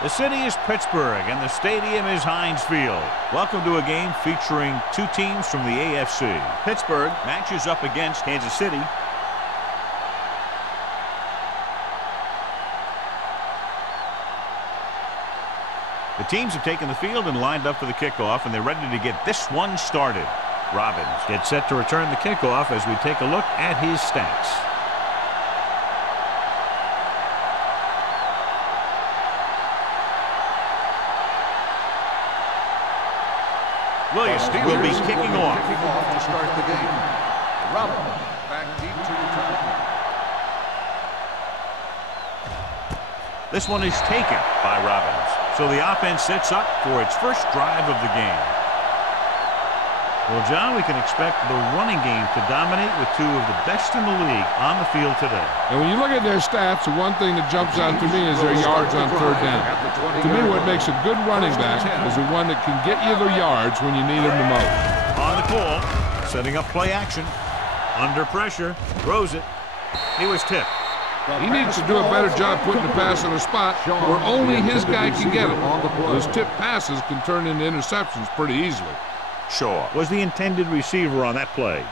The city is Pittsburgh, and the stadium is Heinz Field. Welcome to a game featuring two teams from the AFC. Pittsburgh matches up against Kansas City. The teams have taken the field and lined up for the kickoff, and they're ready to get this one started. Robbins gets set to return the kickoff as we take a look at his stats. Williams will be kicking off to start the game. Robbins back deep to return. This one is taken by Robbins. So the offense sets up for its first drive of the game. Well, John, we can expect the running game to dominate with two of the best in the league on the field today. And when you look at their stats, the one thing that jumps out to me is their yards on third down. To me, what makes a good running back is the one that can get you the yards when you need them the most. On the call, setting up play action. Under pressure, throws it. He was tipped. He needs to do a better job putting the pass in a spot where only his guy can get it. Those tipped passes can turn into interceptions pretty easily. Shaw was the intended receiver on that play.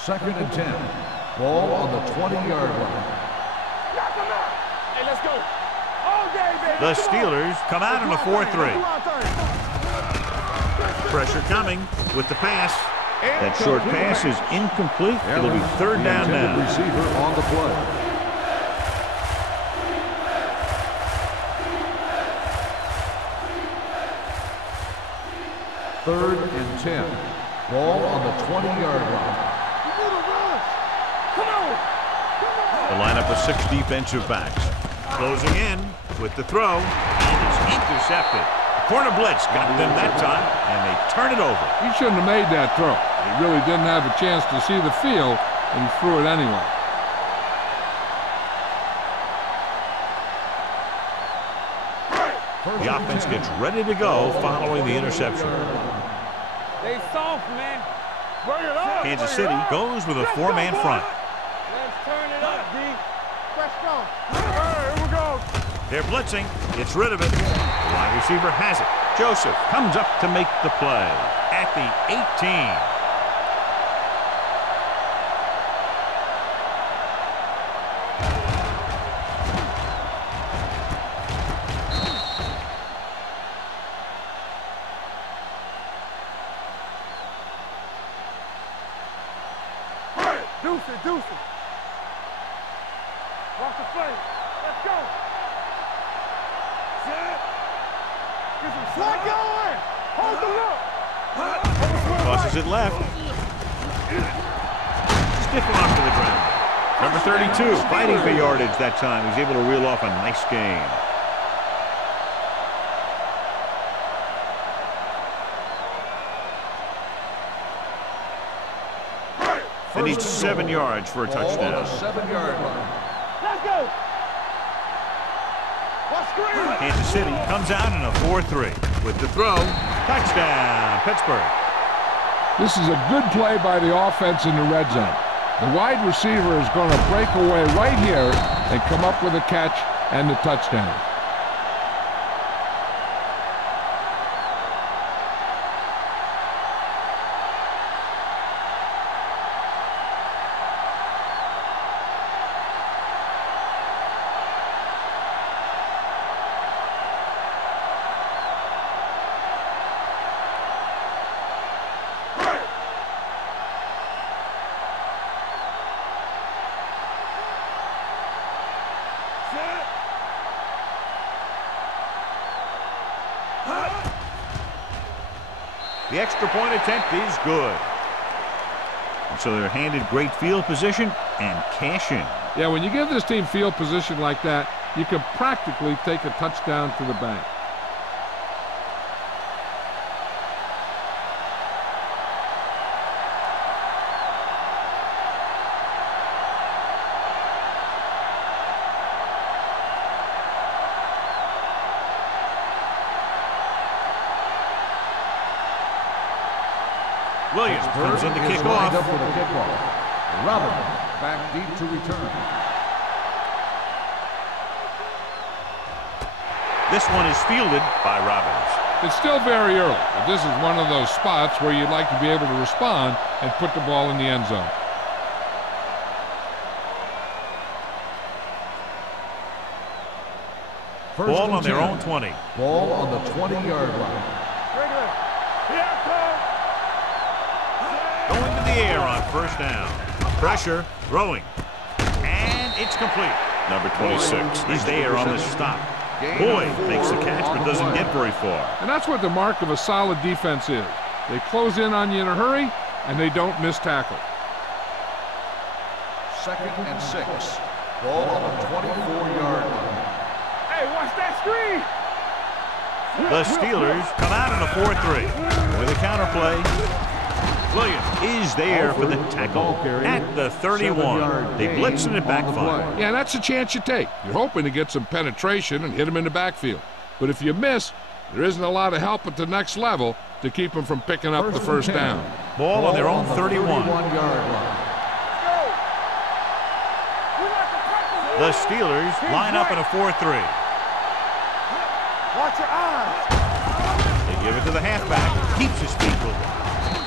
2nd and 10. Ball on the 20-yard line. Hey, let's go. All day, baby. The Steelers come out in a 4-3. Pressure coming with the pass. That short pass is incomplete. It'll be third down now. Receiver on the play. Third and 10. Ball on the 20-yard line. The lineup of 6 defensive backs. Closing in with the throw. And it's intercepted. The corner blitz got them that time, and they turn it over. He shouldn't have made that throw. He really didn't have a chance to see the field, and he threw it anyway. The offense gets ready to go following the interception. They soft, man. Bring it up. Kansas City goes with a 4-man front. Let's turn it up, D. Fresh go. Here we go. They're blitzing. Gets rid of it. The wide receiver has it. Joseph comes up to make the play at the 18. Deuce it. Watch the play. Let's go. Set. Get some slack going. Hold the look. Tosses it left. Stiff arm to the ground. Number 32 fighting for yardage that time. He's able to reel off a nice gain. They need 7 yards for a touchdown. On the 7-yard line. Let's go. Let's screen. Kansas City comes out in a 4-3 with the throw. Touchdown, Pittsburgh. This is a good play by the offense in the red zone. The wide receiver is going to break away right here and come up with a catch and the touchdown. The extra point attempt is good. And so they're handed great field position and cash in. Yeah, when you give this team field position like that, you can practically take a touchdown to the bank. Williams comes in to kick off. Robbins back deep to return. This one is fielded by Robbins. It's still very early, but this is one of those spots where you'd like to be able to respond and put the ball in the end zone. Ball on their own 20. Ball on the 20-yard line. Going to the air on first down. Pressure, throwing. And it's complete. Number 26 is there on the stop. Boyd makes the catch but doesn't get very far. And that's what the mark of a solid defense is. They close in on you in a hurry, and they don't miss tackle. 2nd and 6. Ball on the 24-yard line. Hey, watch that screen! The Steelers come out in a 4-3 with a counterplay. Williams is there for the tackle at the 31. They blitz and it backfire. Yeah, that's a chance you take. You're hoping to get some penetration and hit him in the backfield. But if you miss, there isn't a lot of help at the next level to keep them from picking up the first down. Ball on their own 31. The Steelers line up in a 4-3. Watch your eyes. They give it to the halfback. Keeps his feet moving.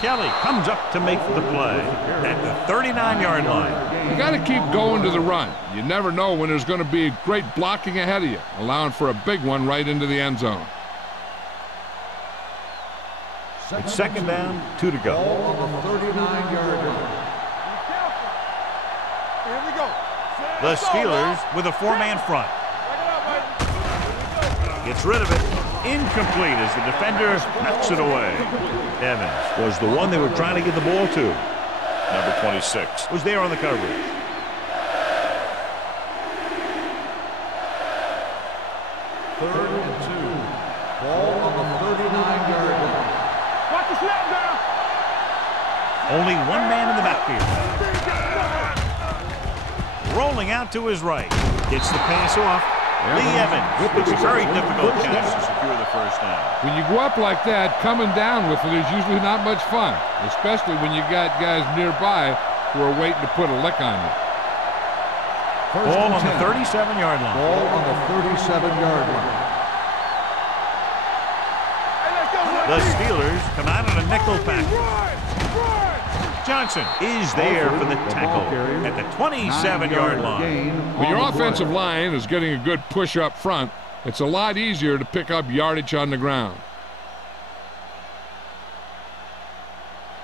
Kelly comes up to make the play at the 39-yard line. You got to keep going to the run. You never know when there's going to be great blocking ahead of you, allowing for a big one right into the end zone. It's 2nd down, 2 to go. Ball on the 39-yard line. Here we go. The Steelers with a 4-man front. Gets rid of it. Incomplete as the defender knocks it away. Evans was the one they were trying to get the ball to. Number 26 was there on the coverage. Third and 2. Ball on the 39-yard line. Watch the snap down. Only one man in the backfield. Rolling out to his right. Gets the pass off. Lee Evans. It's a very difficult catch to secure the first down. When you go up like that, coming down with it is usually not much fun, especially when you got guys nearby who are waiting to put a lick on you. Ball on the 37-yard line. Ball on the 37-yard line. The Steelers come out on a nickel package. Johnson is there for the tackle at the 27-yard line. When your offensive line is getting a good push up front, it's a lot easier to pick up yardage on the ground.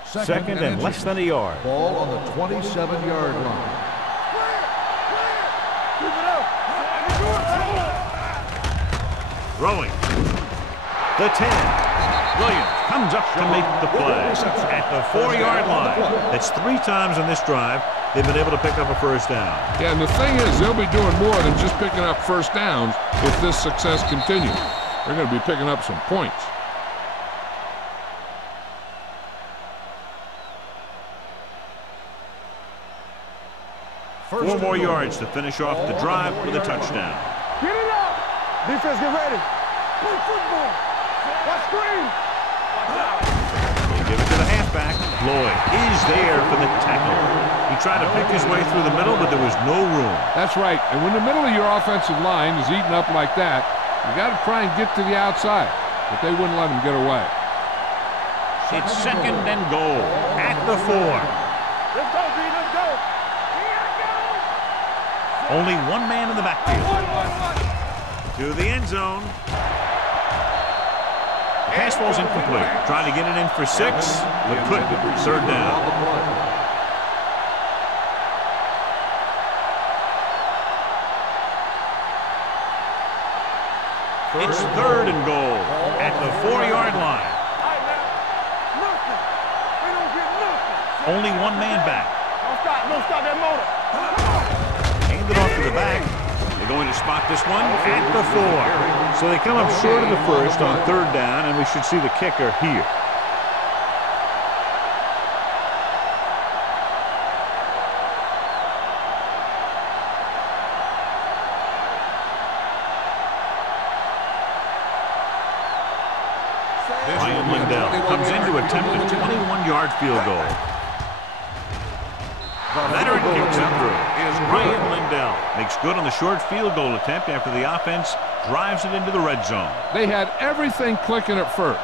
2nd and less than a yard. Ball on the 27-yard line. Throwing. The 10. Williams comes up to make the play at the 4-yard line. That's 3 times in this drive they've been able to pick up a first down. Yeah, and the thing is, they'll be doing more than just picking up first downs if this success continues. They're going to be picking up some points. Four more yards to finish off the drive with a touchdown. Get it up. Defense, get ready. Play football. Watch screen. They give it to the halfback. Lloyd is there for the tackle. He tried to pick his way through the middle, but there was no room. That's right. And when the middle of your offensive line is eaten up like that, you got to try and get to the outside. But they wouldn't let him get away. It's 2nd and goal at the 4. Let's go, B. Let's go. Only one man in the backfield. To the end zone. Pass ball's incomplete. Trying to get it in for 6, but couldn't. 3rd down. It's 3rd and goal at the 4-yard line. Only one man back. Don't stop that motor. Hand it off to the back. They're going to spot this one at the 4. So they come up short of the first on 3rd down, and we should see the kicker here. Ryan Lindell comes in to attempt a 21-yard field goal. Veteran kicks it through. Is Ryan Lindell. Makes good on the short field goal attempt after the offense drives it into the red zone. They had everything clicking at first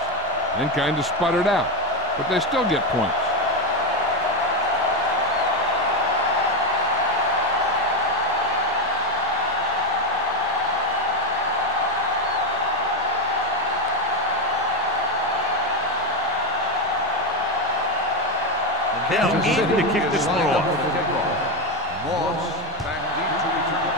and kind of sputtered out, but they still get points. They'll aim to kick this one off. Moss back deep to return.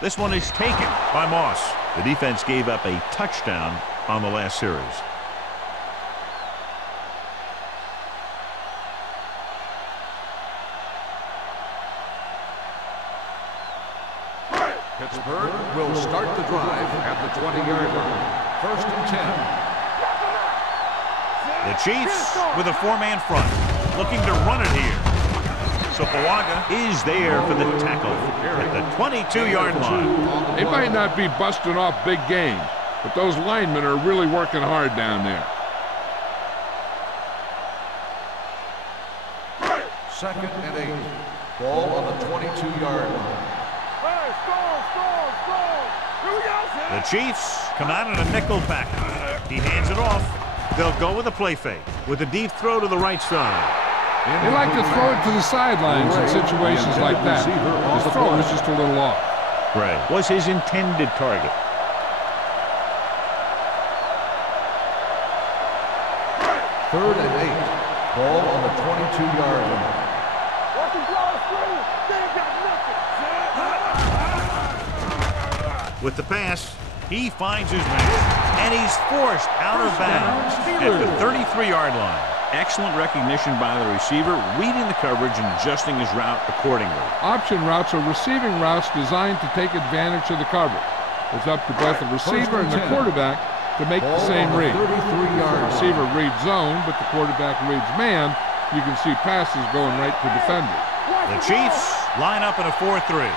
This one is taken by Moss. The defense gave up a touchdown on the last series. Pittsburgh will start the drive at the 20-yard line. 1st and 10. The Chiefs with a four-man front, looking to run it here. So Pawaga is there for the tackle at the 22-yard line. They might not be busting off big games, but those linemen are really working hard down there. 2nd and 8. Ball on the 22-yard line. Hey, strong. Here we go. The Chiefs come out in a nickel back. He hands it off. They'll go with a play fake with a deep throw to the right side. They like to throw it to the sidelines in situations like that. His throw was just a little off. Gray was his intended target. Third and 8. Ball on the 22-yard line. Watch him draw a screen. They ain't got nothing. With the pass, he finds his man. And he's forced out of bounds at the 33-yard line. Excellent recognition by the receiver, reading the coverage and adjusting his route accordingly. Option routes are receiving routes designed to take advantage of the coverage. It's up to both the receiver and the quarterback to make the same read. The receiver reads zone, but the quarterback reads man. You can see passes going right to defenders. The Chiefs line up in a 4-3.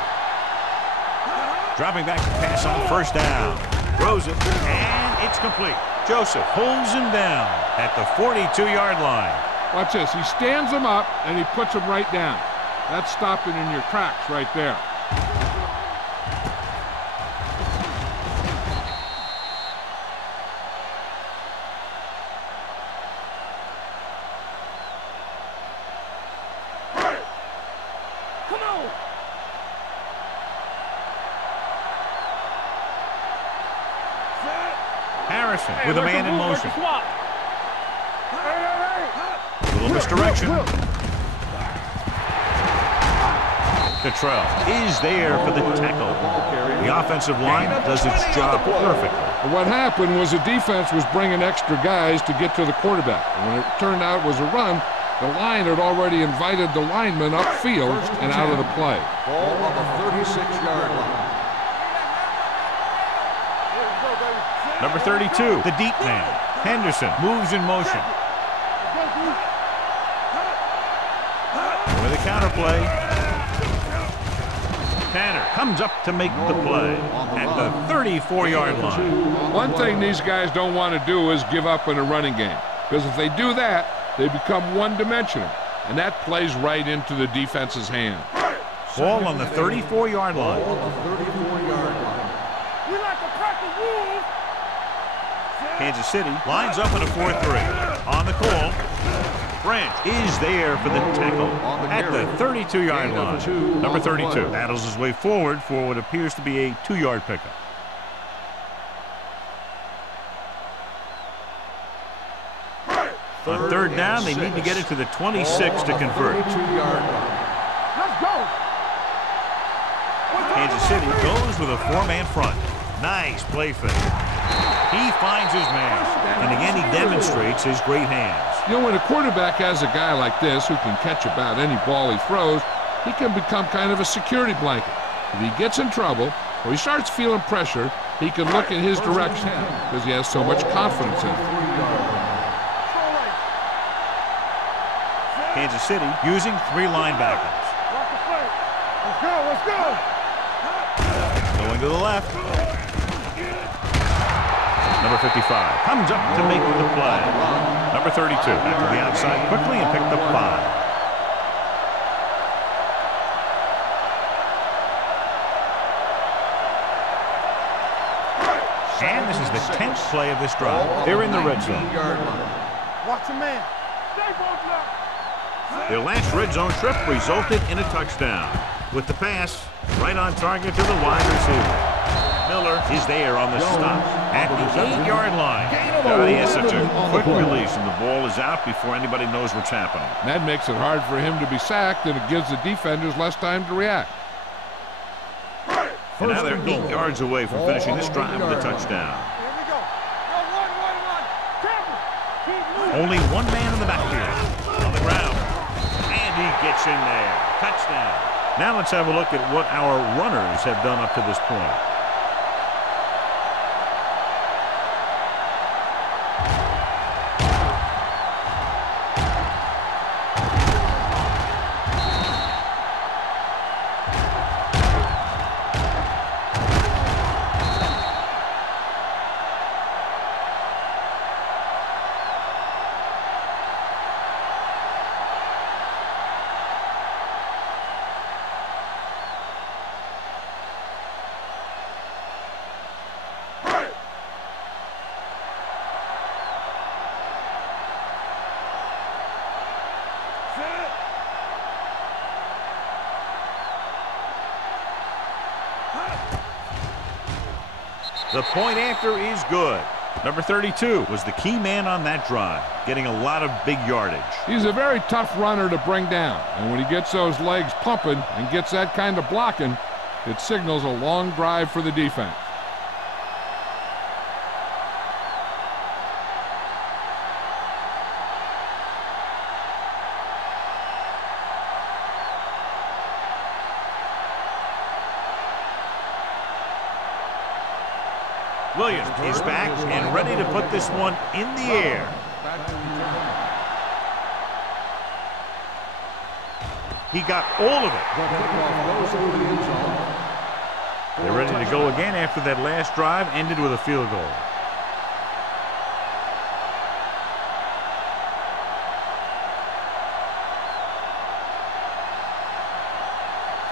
Dropping back to pass on 1st down. Throws it, and it's complete. Joseph pulls him down at the 42-yard line. Watch this. He stands him up, and he puts him right down. That's stopping in your tracks right there. Come on. Harrison with a man in motion. Hey. Little misdirection. Cottrell is there for the tackle. The offensive line does its job perfectly. What happened was the defense was bringing extra guys to get to the quarterback. And when it turned out it was a run, the line had already invited the lineman upfield and out of the play. Ball on the 36-yard line. Number 32, the deep man. Henderson moves in motion. With a counterplay. Tanner comes up to make the play at the 34-yard line. One thing these guys don't want to do is give up in a running game. Because if they do that, they become one-dimensional. And that plays right into the defense's hand. Ball on the 34-yard line. Ball on the 34-yard line. We like to practice rules. Kansas City lines up in a 4-3. On the call, Branch is there for the tackle at the 32-yard line. Number 32 battles his way forward for what appears to be a 2-yard pickup. On 3rd down, they need to get it to the 26 to convert. Let's go. Kansas City goes with a 4-man front. Nice play fake. He finds his man, and again he demonstrates his great hands. You know, when a quarterback has a guy like this who can catch about any ball he throws, he can become kind of a security blanket. If he gets in trouble or he starts feeling pressure, he can look in his direction because he has so much confidence in him. Kansas City using 3 linebackers. Let's go. Going to the left. Number 55 comes up to make the play. Number 32 back to the outside quickly and picked up 5. And this is the 10th play of this drive. They're in the red zone. Watch a man. Their last red zone trip resulted in a touchdown. With the pass, right on target to the wide receiver. Miller is there on the stop at the 8-yard line. God, he has such a quick release, and the ball is out before anybody knows what's happening. That makes it hard for him to be sacked, and it gives the defenders less time to react. And now they're 8 yards away from finishing this drive with a touchdown. Here we go. Run. Careful. Only one man in the backfield. On the ground. And he gets in there. Touchdown. Now let's have a look at what our runners have done up to this point. The point after is good. Number 32 was the key man on that drive, getting a lot of big yardage. He's a very tough runner to bring down, and when he gets those legs pumping and gets that kind of blocking, it signals a long drive for the defense. Williams is back and ready to put this one in the air. He got all of it. They're ready to go again after that last drive ended with a field goal.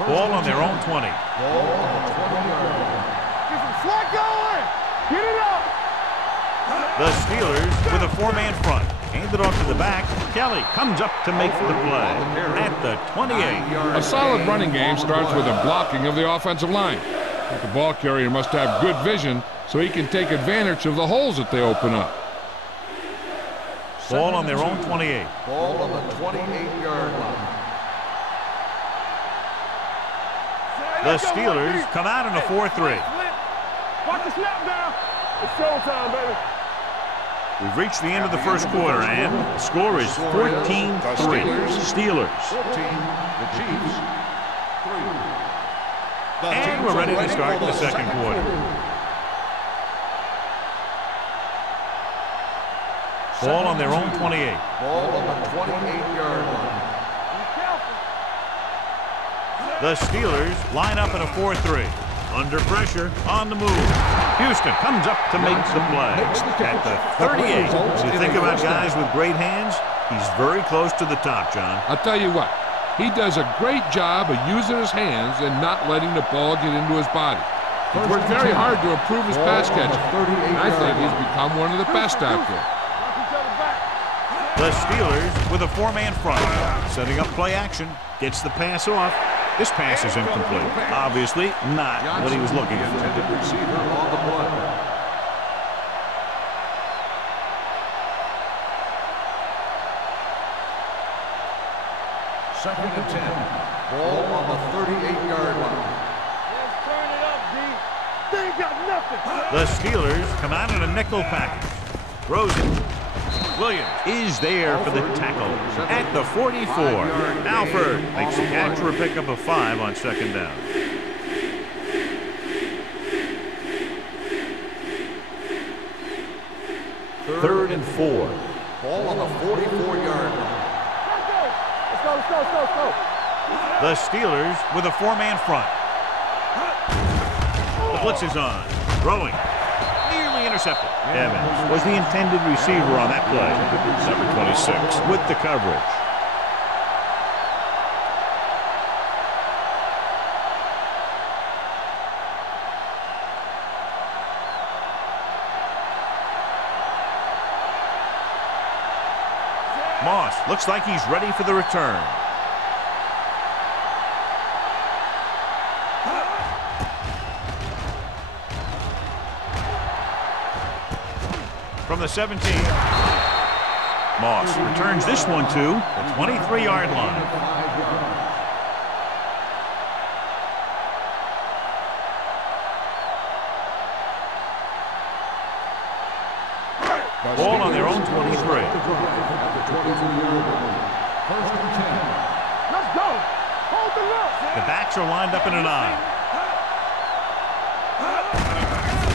Ball on their own 20. Get some slot going. Get it up. The Steelers with a 4-man front. Handed off to the back. Kelly comes up to make the play at the 28. A solid running game starts with a blocking of the offensive line. But the ball carrier must have good vision so he can take advantage of the holes that they open up. Ball on their own 28. Ball on the 28-yard line. The Steelers come out in a 4-3. Watch the snap down. It's showtime, baby. We've reached the end of the first quarter, and the score is 14-3. Steelers. 14, the Chiefs. 3. And we're ready to start the second quarter. Ball on their own 28. Ball on the 28-yard line. The Steelers line up in a 4-3. Under pressure, on the move. Houston comes up to make the play at the 38. When you think about guys with great hands, he's very close to the top, John. I'll tell you what, he does a great job of using his hands and not letting the ball get into his body. He's worked very hard to improve his pass catching. I think he's become one of the best out there. The Steelers with a 4-man front. Setting up play action. Gets the pass off. This pass is incomplete. Obviously not what he was looking for. Intended receiver on the play. Second and 10. Ball on the 38-yard line. Let's turn it up, D. They ain't got nothing. The Steelers come out in a nickel package. Throws it. Williams is there for the tackle at the 44. Alford makes the catch for a pickup of 5 on second down. Third and 4. Ball on the 44-yard line. Let's go. The Steelers with a 4-man front. The blitz is on. Throwing. Nearly intercepted. Evans was the intended receiver on that play. Number 26 with the coverage. Moss looks like he's ready for the return. From the 17. Moss returns this one to the 23-yard line. Ball on their own 23. Let's go. Hold the look. The backs are lined up in an I.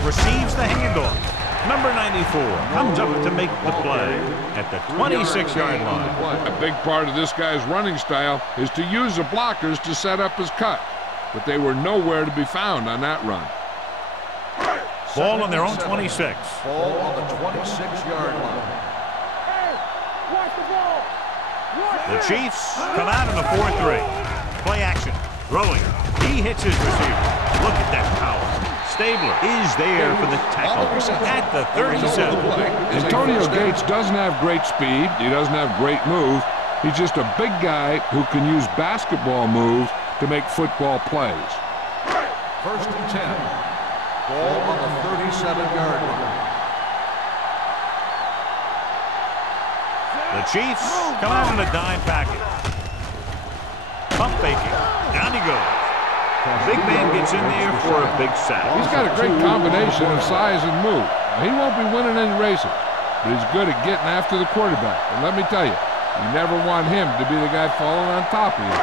Receives the handoff. Number 94 comes up to make the play at the 26-yard line. A big part of this guy's running style is to use the blockers to set up his cut, but they were nowhere to be found on that run. Ball on their own 26. Ball on the 26-yard line. Hey, watch the ball. Watch The it. Chiefs come out in a 4-3. Play action. Throwing. He hits his receiver. Look at that power. Stabler is there for the tackle at the 37. Antonio Gates doesn't have great speed. He doesn't have great move. He's just a big guy who can use basketball moves to make football plays. 1st and 10. Ball on the 37-yard line. The Chiefs come out in a dime package. Pump faking. Down he goes. Big man gets in there for a big sack. He's got a great combination of size and move. Now, he won't be winning any races, but he's good at getting after the quarterback. And let me tell you, you never want him to be the guy falling on top of you.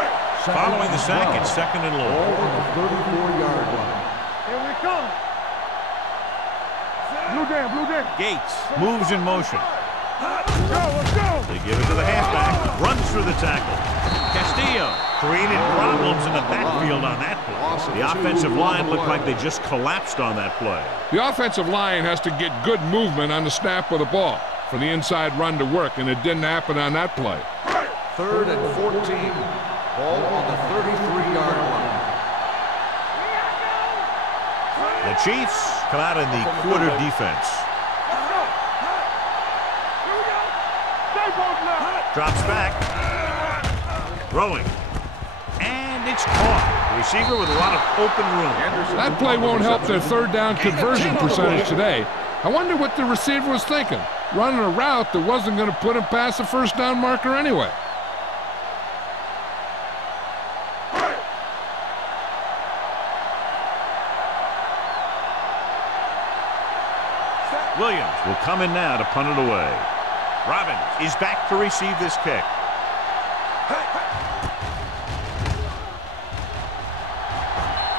Following the sack, it's 2nd and Ball long. on the 34-yard line. Here we come. Blue down. Gates moves in motion. Let's go. They give it to the halfback. Runs through the tackle. Castillo created problems in the backfield on that play. The offensive line looked like they just collapsed on that play. The offensive line has to get good movement on the snap of the ball for the inside run to work, and it didn't happen on that play. 3rd and 14. Ball on the 33-yard line. The Chiefs come out in the quarter defense. Drops back. Throwing. And it's caught. The receiver with a lot of open room. That play won't help their 3rd down conversion percentage today. I wonder what the receiver was thinking, running a route that wasn't going to put him past the 1st down marker anyway. Williams will come in now to punt it away. Robbins is back to receive this kick.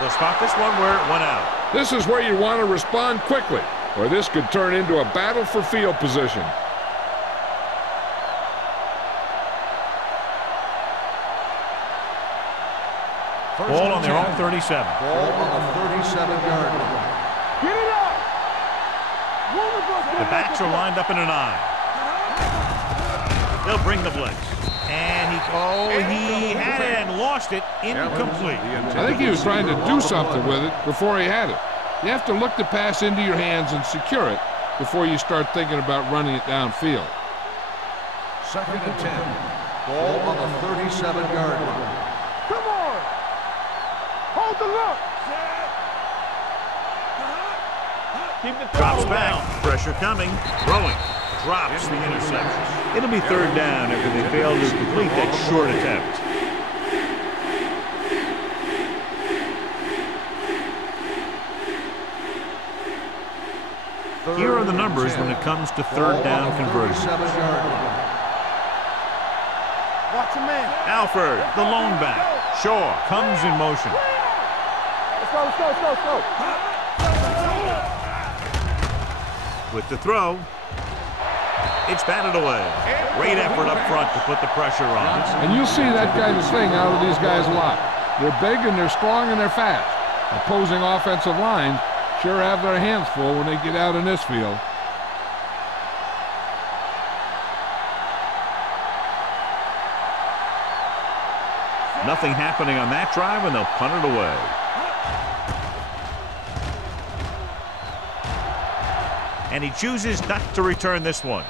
They'll spot this one where it went out. This is where you want to respond quickly, or this could turn into a battle for field position. Ball on their own 37. Ball on the 37-yard line. Get it up. The backs are lined up in an I. They'll bring the blitz. And he had it and lost it. Incomplete. I think he was trying to do something with it before he had it. You have to look the pass into your hands and secure it before you start thinking about running it downfield. 2nd and 10. Ball on the 37-yard line. Come on. Hold the look. Drops back. Pressure coming. Throwing. Drops the interception. It'll be 3rd down after they fail to complete that short attempt. Here are the numbers when it comes to 3rd down conversions. Watch a man. Alford, the lone back. Shaw comes in motion. Let's go. With the throw, it's batted away. Great effort up front to put the pressure on. And you'll see that kind of thing out of these guys a lot. They're big and they're strong and they're fast. Opposing offensive lines sure have their hands full when they get out in this field. Nothing happening on that drive, and they'll punt it away. And he chooses not to return this one.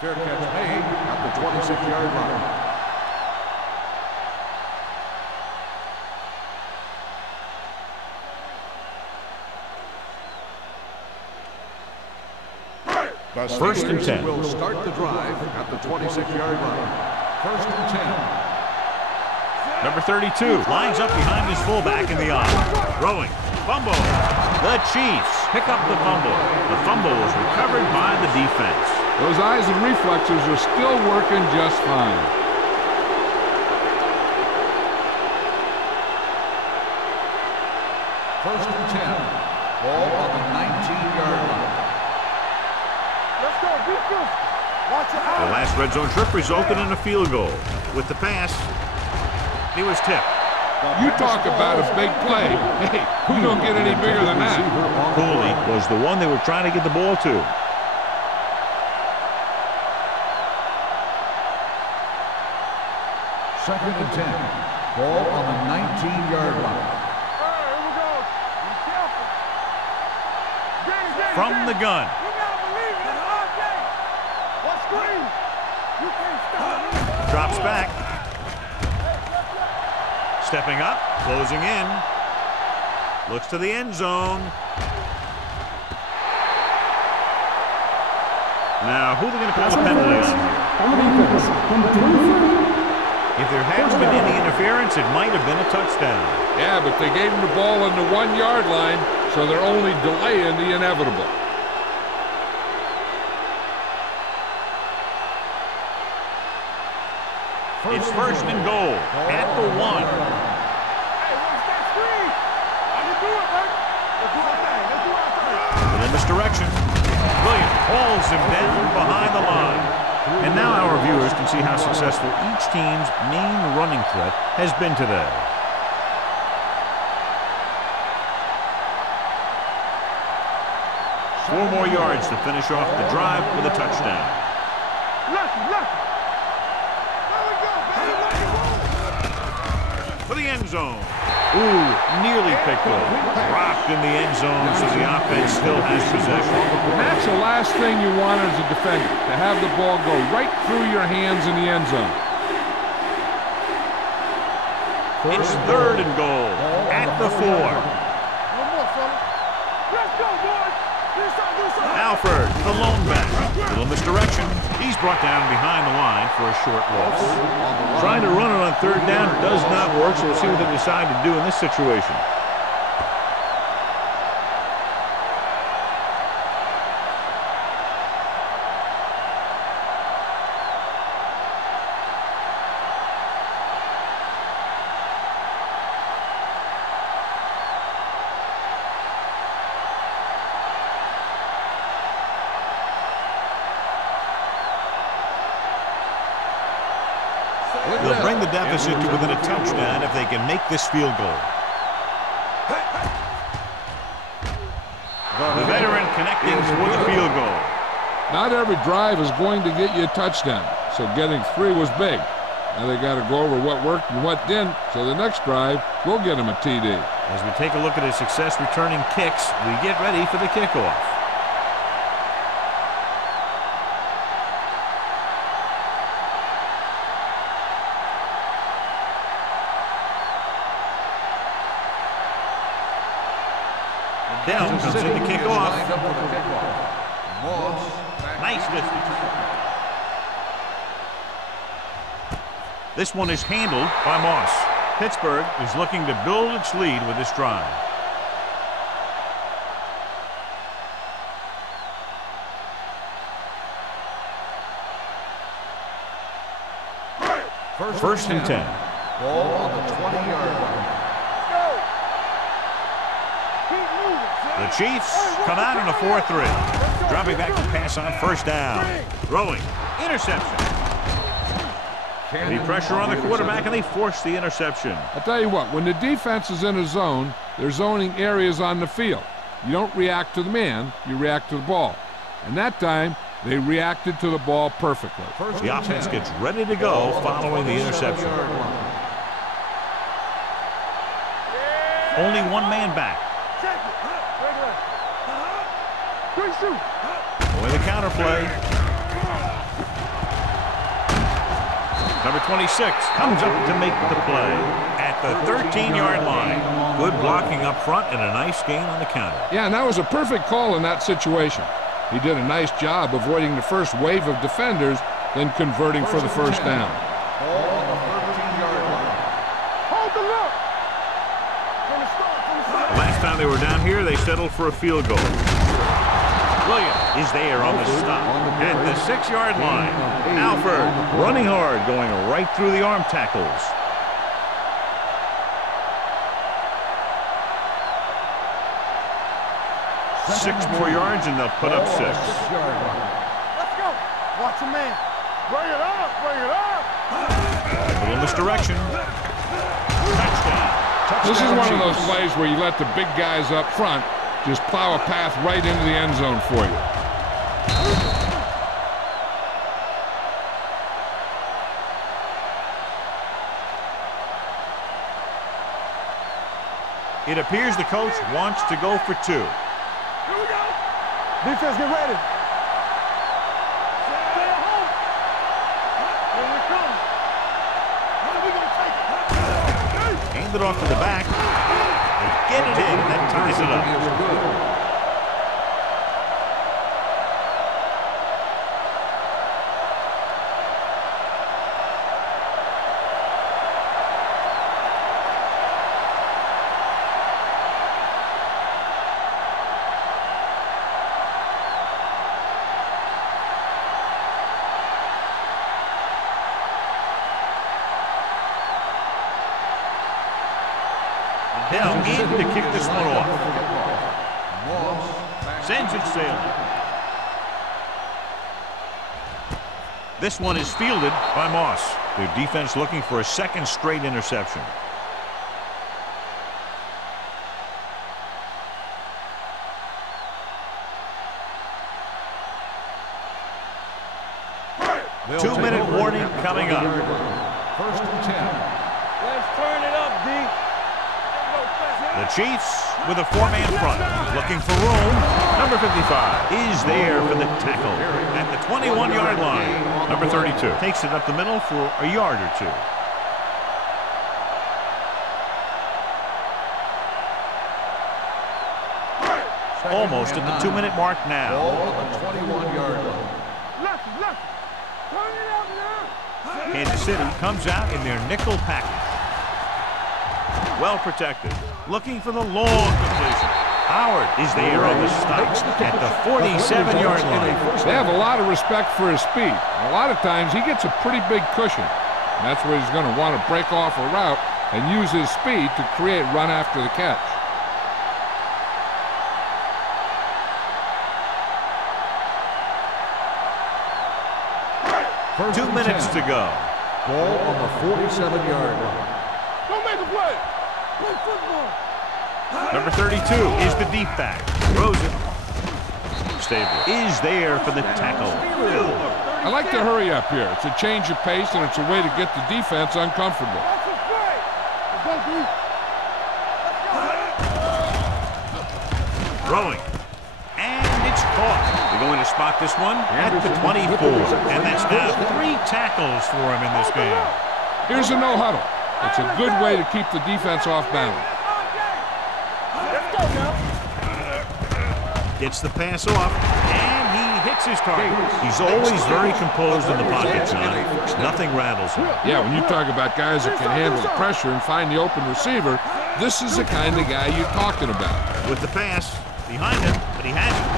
Fair catch made at the 26-yard line. First and 10. Will start the drive at the 26-yard line. First and 10. Number 32 lines up behind his fullback in the I. Throwing. Fumble. The Chiefs pick up the fumble. The fumble was recovered by the defense. Those eyes and reflexes are still working just fine. First and 10. Ball on the 19-yard line. Let's go, defense. Watch your eyes. The last red zone trip resulted in a field goal. With the pass, he was tipped. You talk about a big play. Hey, you don't get any bigger than that. Cooley was the one they were trying to get the ball to. Second and 10. Ball on the 19-yard line. Here we go. Be careful. From the gun. You gotta believe it. It's our game. What screen? You can't stop me. Drops back. Stepping up, closing in. Looks to the end zone. Now, who are they going to call the penalty on here? If there has been any interference, it might have been a touchdown. Yeah, but they gave him the ball on the 1-yard line, so they're only delaying the inevitable. It's first and goal at the 1. Hey, what's that screen? I can do it, baby. Let's do our thing. Let's do our thing. And in this direction, Williams hauls him down behind the line. And now our viewers can see how successful each team's main running threat has been today. Four more yards to finish off the drive with a touchdown. Lucky. There we go, baby. For the end zone. Ooh, nearly picked off. Dropped in the end zone, so the offense still has possession. And that's the last thing you want as a defender, to have the ball go right through your hands in the end zone. It's third and goal at the 4. One more, fella. Let's go, boys. Do something. Alford, the lone back. Little misdirection. He's brought down behind the line for a short loss. Trying to run it on third down does not work, so we'll see what they decide to do in this situation. They'll bring the deficit to within a touchdown if they can make this field goal. The veteran connecting for the field goal. Not every drive is going to get you a touchdown, so getting 3 was big. Now they got to go over what worked and what didn't, so the next drive will get them a TD. As we take a look at his success returning kicks, we get ready for the kickoff. Down comes in to kick off. Nice distance. This one is handled by Moss. Pittsburgh is looking to build its lead with this drive. First and 10. Ball on the 20-yard line. The Chiefs come out in a 4-3. Dropping back to pass on first down. Throwing. Interception. The pressure on the quarterback, and they force the interception. I'll tell you what, when the defense is in a zone, they're zoning areas on the field. you don't react to the man, you react to the ball. And that time, they reacted to the ball perfectly. The offense gets ready to go following the interception. Only one man back. With a counter play. Number 26 comes up to make the play at the 13-yard line. Good blocking up front and a nice gain on the counter. Yeah, and that was a perfect call in that situation. He did a nice job avoiding the first wave of defenders, then converting for the first down. Last time they were down here, they settled for a field goal. Williams is there on the stop at the 6-yard line. Alford running hard, going right through the arm tackles. Six more yards and they'll put up 6. Let's go. Watch a man. Bring it up. Bring it up. A little misdirection. Touchdown. This is one of those plays where you let the big guys up front just plow a path right into the end zone for you. It appears the coach wants to go for 2. Here we go. Defense, get ready. Stay at home. Here we come. How are we going to take it? Hand it off to the back. They get it in. That ties it up. Hill in to kick this one off. Sends it sailing. This one is fielded by Moss. Their defense looking for a second straight interception. Two-minute warning coming up. First and 10. Let's turn it up, D. The Chiefs with a 4-man front. Looking for room. Number 55 is there for the tackle at the 21-yard line. Number 32 takes it up the middle for a yard or 2. Almost at the 2-minute mark now. Ball at the 21-yard line. Left. Turn it up now. Kansas City comes out in their nickel package. Well protected. Looking for the long completion. Howard is there on the stop at the 47-yard line. They have a lot of respect for his speed. A lot of times he gets a pretty big cushion. And that's where he's going to want to break off a route and use his speed to create run after the catch. First 2 and minutes 10. to go. Ball on the 47-yard line. Don't make a play. Play football. Number 32 is the deep back. Rosen. Stable is there for the tackle. I like to hurry up here. It's a change of pace, and it's a way to get the defense uncomfortable. That's a play. Let's go, D. Throwing. And it's caught. They're going to spot this one at the 24. And that's now 3 tackles for him in this game. Here's a no huddle. It's a good way to keep the defense off balance. Let's go now. Gets the pass off, and he hits his target. He's always very composed in the pocket, John. Nothing rattles him. Yeah, when you talk about guys that can handle the pressure and find the open receiver, this is the kind of guy you're talking about. With the pass behind him, but he has it.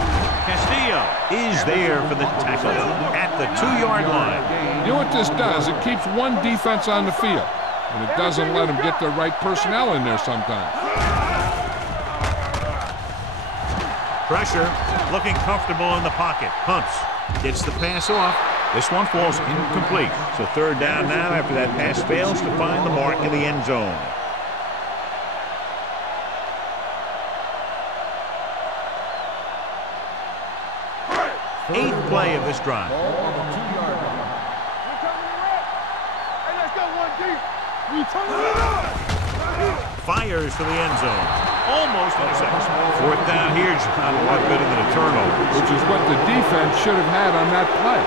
Castillo is there for the tackle at the 2-yard line. You know what this does? It keeps one defense on the field, and it doesn't let them get the right personnel in there sometimes. Pressure, looking comfortable in the pocket. Hunts gets the pass off. This one falls incomplete. So 3rd down now after that pass fails to find the mark in the end zone. 8th play of this drive. Ball on the 2-yard line. Hey, let's go one deep. We turn it up. Fires to the end zone. Almost interception. 4th down here, John. A lot better than a turnover. Which is what the defense should have had on that play.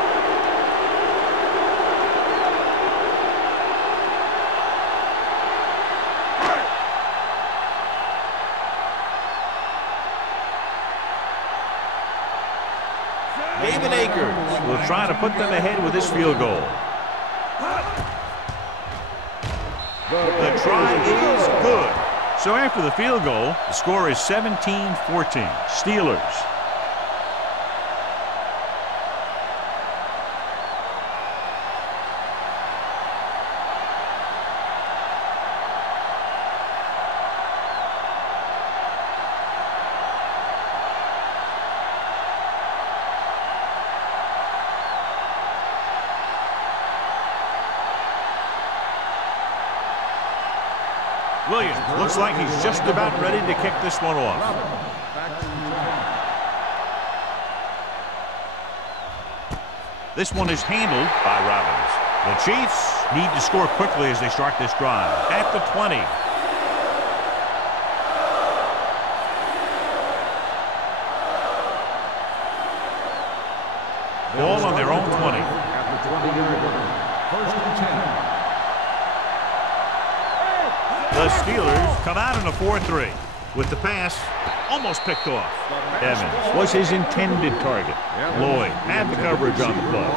David Akers will try to put them ahead with this field goal. The try is good. So after the field goal, the score is 17-14. Steelers. Williams looks like he's just about ready to kick this one off. This one is handled by Robbins. The Chiefs need to score quickly as they start this drive. At the 20. Ball on their own 20. At the 20-yard line. 1st and 10. The Steelers come out in a 4-3 with the pass almost picked off. Evans was his intended target. Lloyd had the coverage on the play.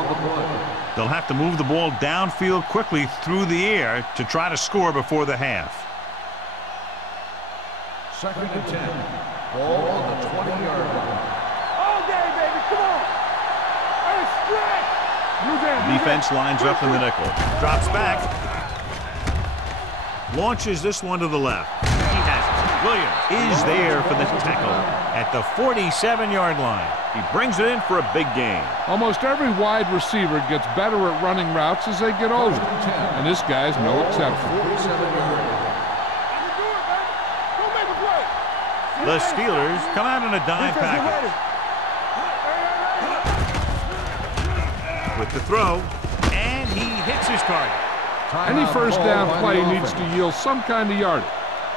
They'll have to move the ball downfield quickly through the air to try to score before the half. 2nd and 10. Ball on the 20-yard line. All day, baby. Come on. Hey, stretch. Defense lines up in the nickel. Drops back. Launches this one to the left. He has it. Williams is there for the tackle at the 47-yard line. He brings it in for a big gain. Almost every wide receiver gets better at running routes as they get older. And this guy's no exception. 47-yard line. The Steelers come out in a dime package. With the throw, and he hits his target. Any first down play needs to yield some kind of yardage.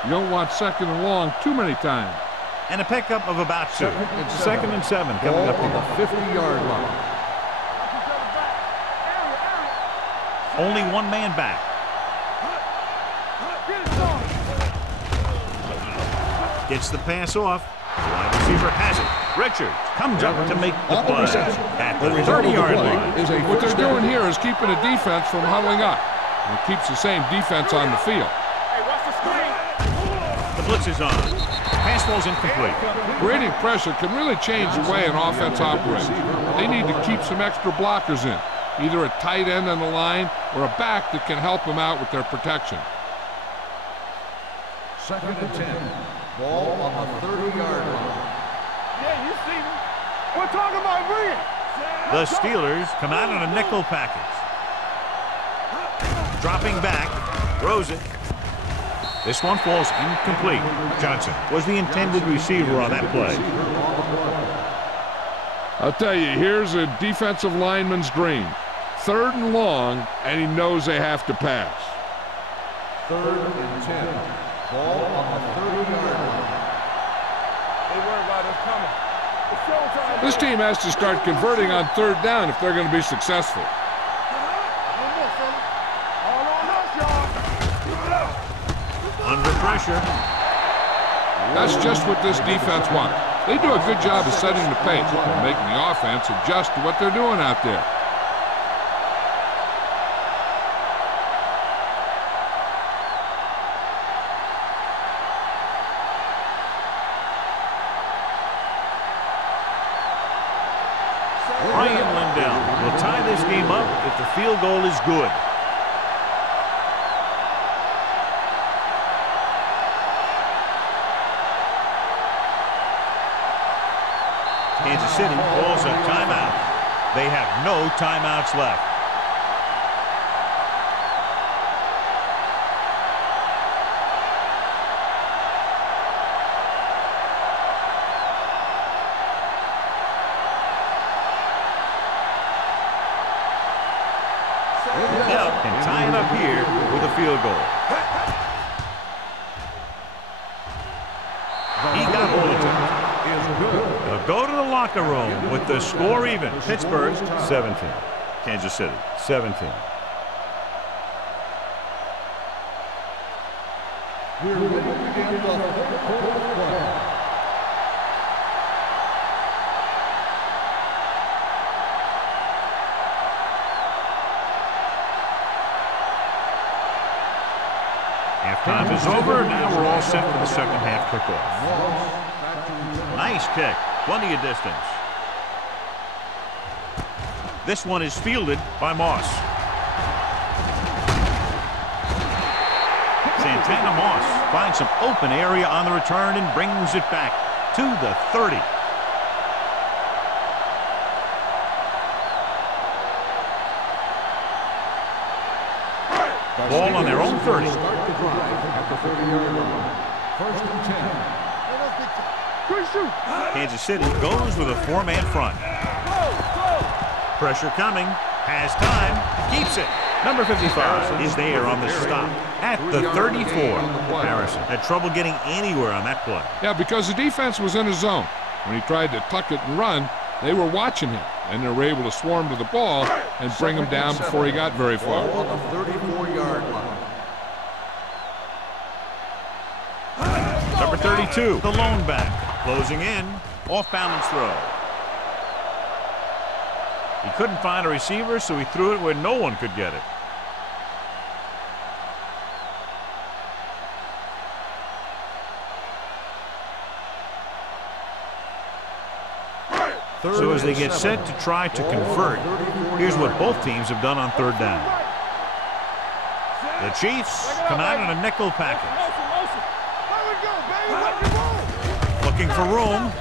You don't want 2nd and long too many times. And a pickup of about 2. 2nd and 7 coming up on the here. 50-yard line. Only one man back. Gets the pass off. The wide receiver has it. Richards comes up to make the play at the 30-yard line. What they're doing here is keeping the defense from huddling up. And it keeps the same defense on the field. Hey, watch the screen. The blitz is on. Pass ball's incomplete. Creating pressure can really change the way an offense operates. They need to keep some extra blockers in, either a tight end on the line or a back that can help them out with their protection. 2nd and 10. Ball on the 30-yard line. Yeah, you see me. We're talking about bringing. The Steelers come out in a nickel package. Dropping back, throws it. This one falls incomplete. Johnson was the intended receiver on that play. I'll tell you, here's a defensive lineman's dream. 3rd and long, and he knows they have to pass. 3rd and 10. Ball on the 30-yard line. They worry about us coming. It's showtime. This team has to start converting on 3rd down if they're going to be successful. Under pressure. That's just what this defense wants. They do a good job of setting the pace and making the offense adjust to what they're doing out there. Ryan Lindell will tie this game up if the field goal is good. Kansas City calls a timeout. They have no timeouts left. Can tie it up here with a field goal. He got hold of it. They'll go to the locker room with the score even. Pittsburgh 17. Kansas City 17. We're ready to begin the fourth quarter. Halftime is over. Now we're all set for the second half kickoff. Nice kick. Plenty of distance. This one is fielded by Moss. Santana Moss finds some open area on the return and brings it back to the 30. Ball on their own 30. Start the drive at the 30-yard line. First and 10. Kansas City goes with a four-man front. Pressure coming. Has time. Keeps it. Number 55 is there on the stop at the 34. Harrison had trouble getting anywhere on that play. Yeah, because the defense was in his zone. When he tried to tuck it and run, they were watching him, and they were able to swarm to the ball and bring him down before he got very far. Ball on the 34-yard line. Number 32, the lone back, closing in, off-balance throw. He couldn't find a receiver, so he threw it where no one could get it. So as they get set to try to convert, here's what both teams have done on third down. The Chiefs come out in a nickel package. Looking for room.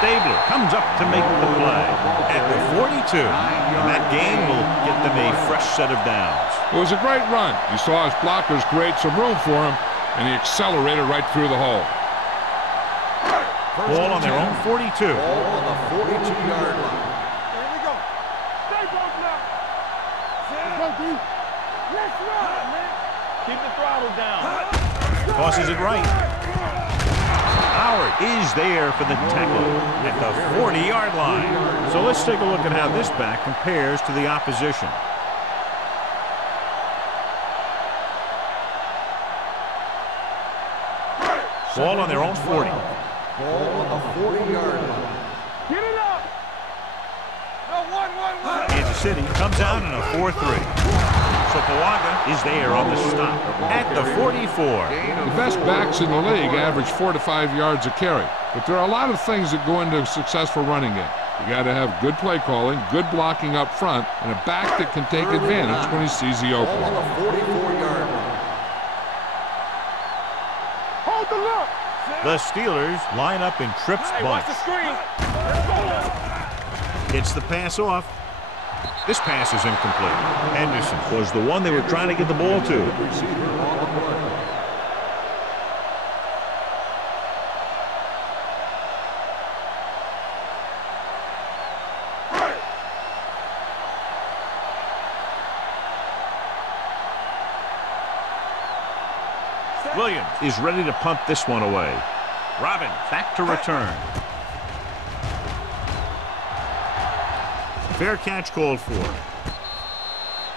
Stabler comes up to make the play at the 42. And that gain will get them a fresh set of downs. It was a great run. You saw his blockers create some room for him, and he accelerated right through the hole. Ball on their own 42. Ball on the 42-yard line. Here we go. Stay broke now. Let's go, D. Let's run, man. Keep the throttle down. Tosses it right. Howard is there for the tackle at the 40-yard line. So let's take a look at how this back compares to the opposition. Ball on their own 40. Ball on the 40-yard line. Get it up. No, one. Kansas City comes out in a 4-3. So Pawaga is there on the stop at the 44. The best backs in the league average 4 to 5 yards a carry. But there are a lot of things that go into a successful running game. You got to have good play calling, good blocking up front, and a back that can take advantage when he sees the opening. Ball on the 44-yard line. Hold the look. The Steelers line up in trips Hey, watch bunch. the screen. Gets the pass off. This pass is incomplete. Henderson was the one they were trying to get the ball to. Receiver on the play. Williams is ready to punt this one away. Robbins back to return. Fair catch called for.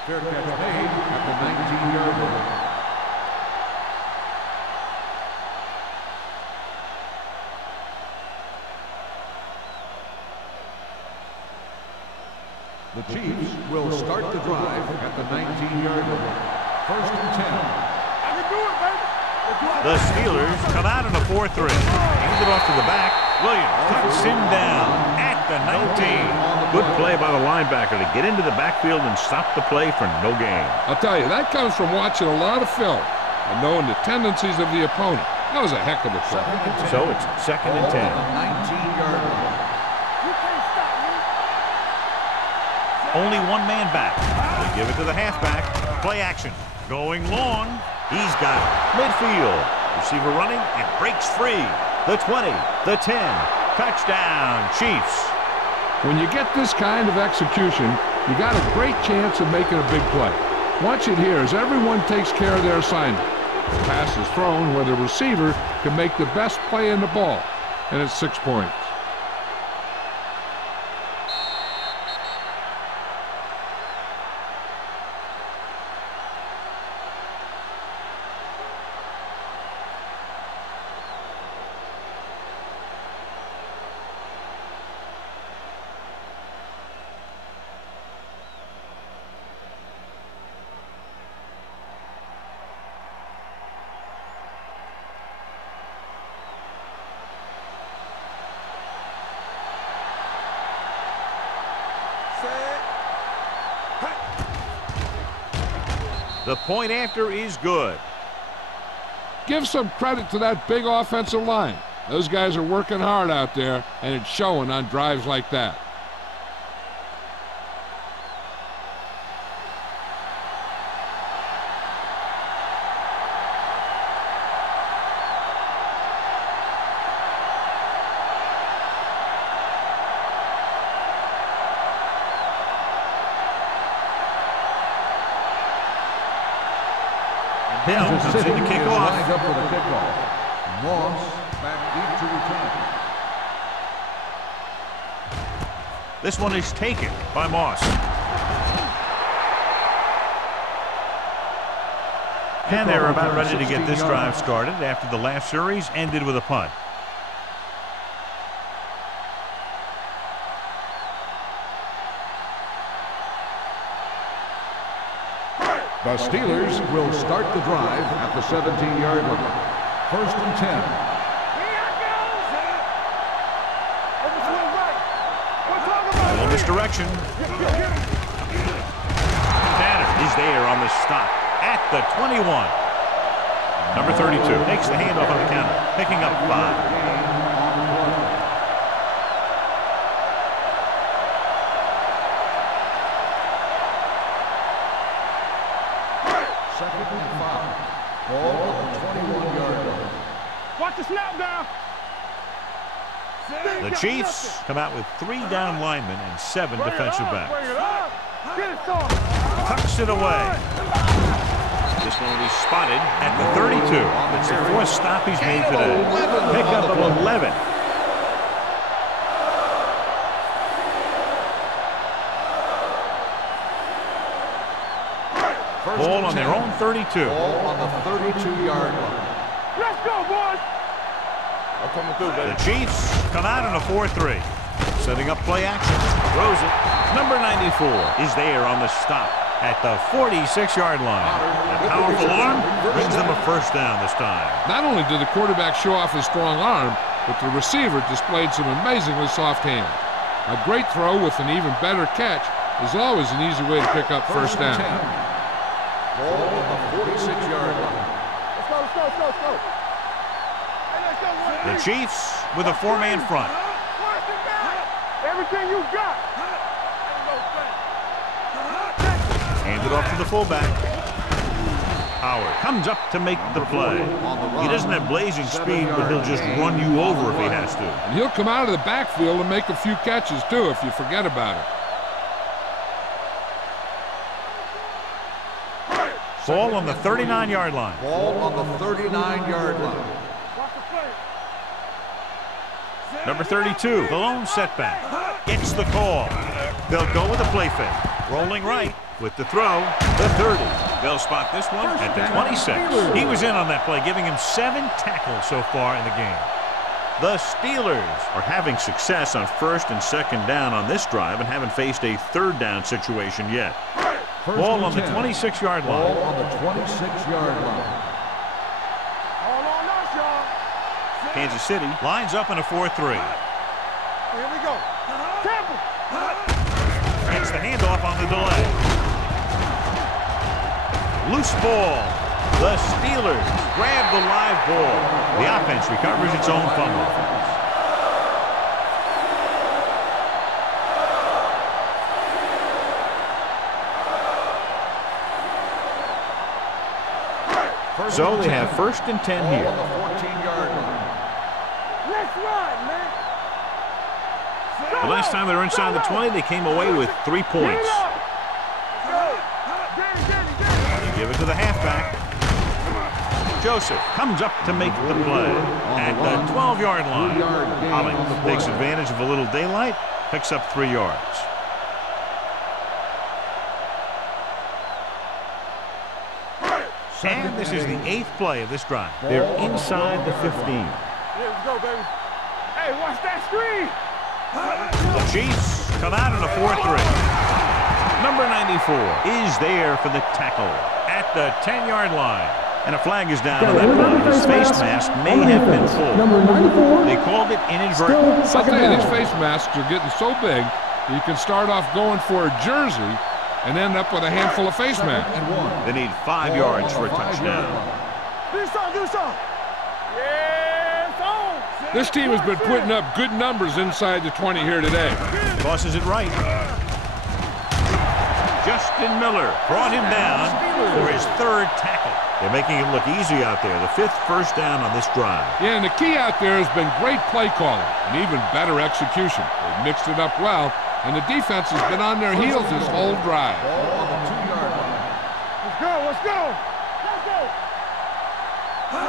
Fair catch made at the 19-yard line. The Chiefs will start the drive at the 19-yard line. First and 10. I can do it, baby. The Steelers come out in a 4-3. Hands it off to the back. Williams cuts him down at the 19. Good play by the linebacker to get into the backfield and stop the play for no gain. I'll tell you, that comes from watching a lot of film and knowing the tendencies of the opponent. That was a heck of a play. So it's second and 10. Ball on the 19-yard line. You can't stop me. Only one man back. They give it to the halfback. Play action. Going long. He's got it. Midfield. Receiver running and breaks free. The 20. The 10. Touchdown, Chiefs. When you get this kind of execution, you got a great chance of making a big play. Watch it here as everyone takes care of their assignment. The pass is thrown where the receiver can make the best play in the ball, and it's 6 points. The point after is good. Give some credit to that big offensive line. Those guys are working hard out there, and it's showing on drives like that. Hill comes in to kick off. Lined up for the kickoff. Moss back deep to return. This one is taken by Moss. And they're about ready to get this drive started after the last series ended with a punt. The Steelers will start the drive at the 17-yard line. 1st and 10. A little misdirection. Tanner is there on the stop at the 21. Number 32 takes the handoff on the counter, picking up 5. Watch the snap down. The Chiefs come out with 3 down linemen and 7 defensive backs. Tucks it away. This one will be spotted at the 32. It's the 4th stop he's made today. Pickup of 11. Ball on their own 32. Ball on the 32-yard line. Let's go, boys. The Chiefs come out in a 4-3. Setting up play action. Throws it. Number 94 is there on the stop at the 46-yard line. A powerful arm brings them a 1st down this time. Not only did the quarterback show off his strong arm, but the receiver displayed some amazingly soft hands. A great throw with an even better catch is always an easy way to pick up 1st down. Ball on the 46-yard line. Let's go. The Chiefs with a 4-man front. Everything you got. Handed off to the fullback. Howard comes up to make the play. He doesn't have blazing speed, but he'll just run you over if he has to. And he'll come out of the backfield and make a few catches, too, if you forget about it. Ball on the 39-yard line. Ball on the 39-yard line. Number 32, the lone setback, gets the call. They'll go with a play fake. Rolling right with the throw, the 30. They'll spot this one at the 26. He was in on that play, giving him 7 tackles so far in the game. The Steelers are having success on 1st and 2nd down on this drive and haven't faced a 3rd down situation yet. Ball on the 26-yard line. Ball on the 26-yard line. Kansas City lines up in a 4-3. Here we go. Temple. Gets the handoff on the delay. Loose ball. The Steelers grab the live ball. The offense recovers its own fumble. So they have 1st and 10 here. On the 14-yard line. Let's run, man. The last time they were inside the 20, they came away with 3 points. give it to the halfback. Joseph comes up to make the play at the 12-yard line. Hollings takes advantage of a little daylight, picks up 3 yards. And this is the 8th play of this drive. They're inside the 15. Yeah, let's go, baby. Hey, watch that screen. The Chiefs come out in a 4-3. Number 94 is there for the tackle at the 10-yard line. And a flag is down on that play. His face mask may have been pulled. They called it inadvertent. I'll tell you, these face masks are getting so big that you can start off going for a jersey and end up with a handful of face masks. They need 5 yards for a touchdown. Do something. Yeah, This team has been putting up good numbers inside the 20 here today. Tosses it right. Justin Miller brought him down for his 3rd tackle. They're making it look easy out there. The 5th first down on this drive. Yeah, and the key out there has been great play calling and even better execution. They've mixed it up well, and the defense has been on their heels this whole drive. Let's go.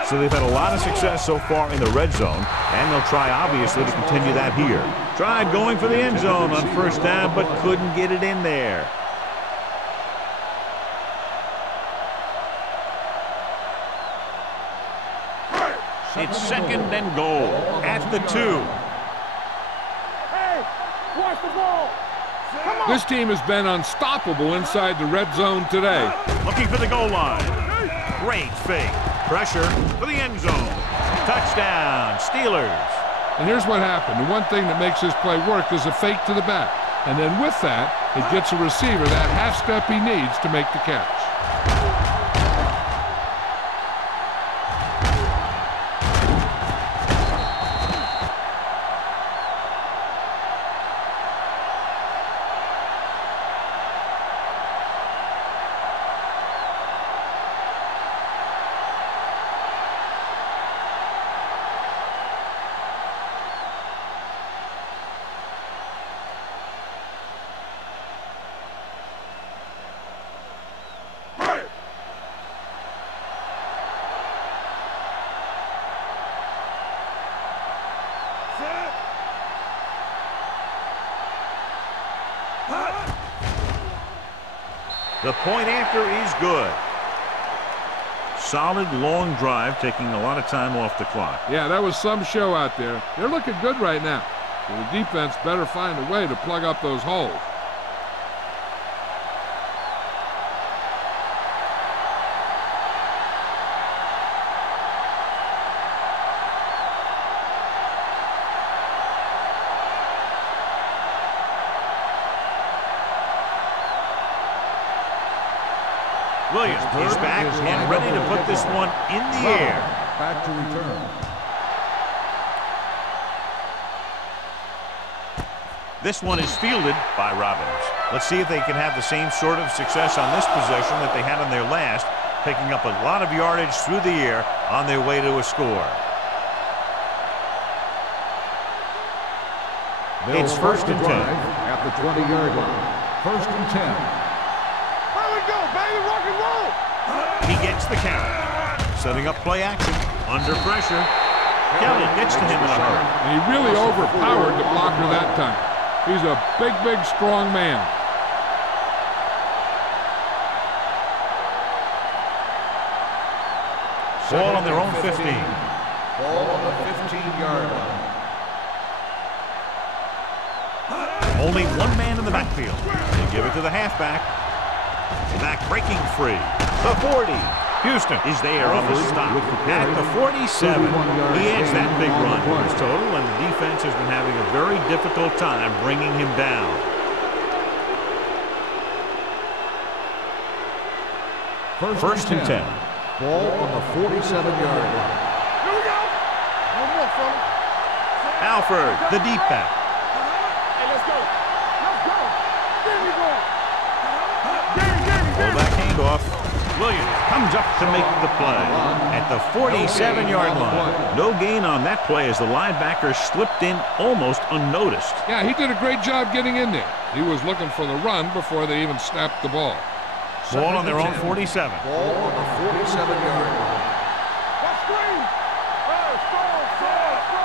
So they've had a lot of success so far in the red zone, and they'll try, obviously, to continue that here. Tried going for the end zone on first down, but couldn't get it in there. It's 2nd and goal at the 2. Hey, watch the ball. Come on. This team has been unstoppable inside the red zone today. Looking for the goal line. Great fake. Pressure for the end zone. Touchdown, Steelers. And here's what happened. The one thing that makes this play work is a fake to the back. And then with that, it gets a receiver that half step he needs to make the catch. The point after is good. Solid long drive, taking a lot of time off the clock. Yeah, that was some show out there. They're looking good right now. So the defense better find a way to plug up those holes. Williams is back and ready to put this one in the air. Back to return. This one is fielded by Robbins. Let's see if they can have the same sort of success on this possession that they had on their last, picking up a lot of yardage through the air on their way to a score. It's 1st and 10. At the 20-yard line. 1st and 10. Go, baby, rock and roll. He gets the count. Setting up play action. Under pressure. Kelly gets to him in a hurry. And he really overpowered the blocker that time. He's a big, strong man. Ball on their own 15. Ball on the 15-yard line. Only one man in the backfield. They give it to the halfback. Back breaking free. The 40. Houston is there on the stop. At the 47. He adds that big run to his total, and the defense has been having a very difficult time bringing him down. First and 10. Ball on the 47-yard line. Here we go. One more, fella. Alford, the deep back. Hey, let's go. There we go. Fullback handoff. Williams comes up to make the play at the 47-yard line. No gain on that play as the linebacker slipped in almost unnoticed. Yeah, he did a great job getting in there. He was looking for the run before they even snapped the ball. Ball on their own 47. Ball on the 47-yard line.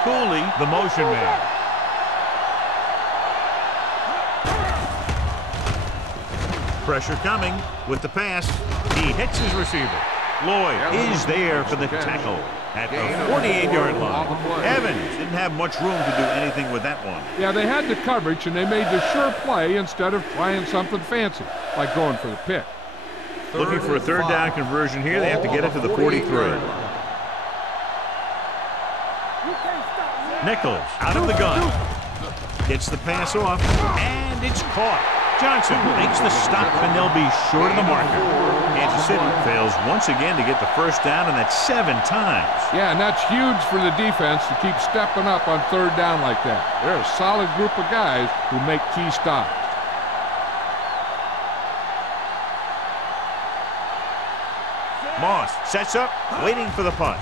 Cooley, the motion man. Pressure coming with the pass. He hits his receiver. Lloyd is there for the tackle at the 48-yard line. Evans didn't have much room to do anything with that one. Yeah, they had the coverage, and they made the sure play instead of trying something fancy, like going for the pick. Looking for a third down conversion here. They have to get it to the 43. Nichols out of the gun. Gets the pass off, and it's caught. Johnson makes the stop, and they'll be short of the marker. Kansas City fails once again to get the first down, and that's 7 times. Yeah, and that's huge for the defense to keep stepping up on third down like that. They're a solid group of guys who make key stops. Moss sets up, waiting for the punt.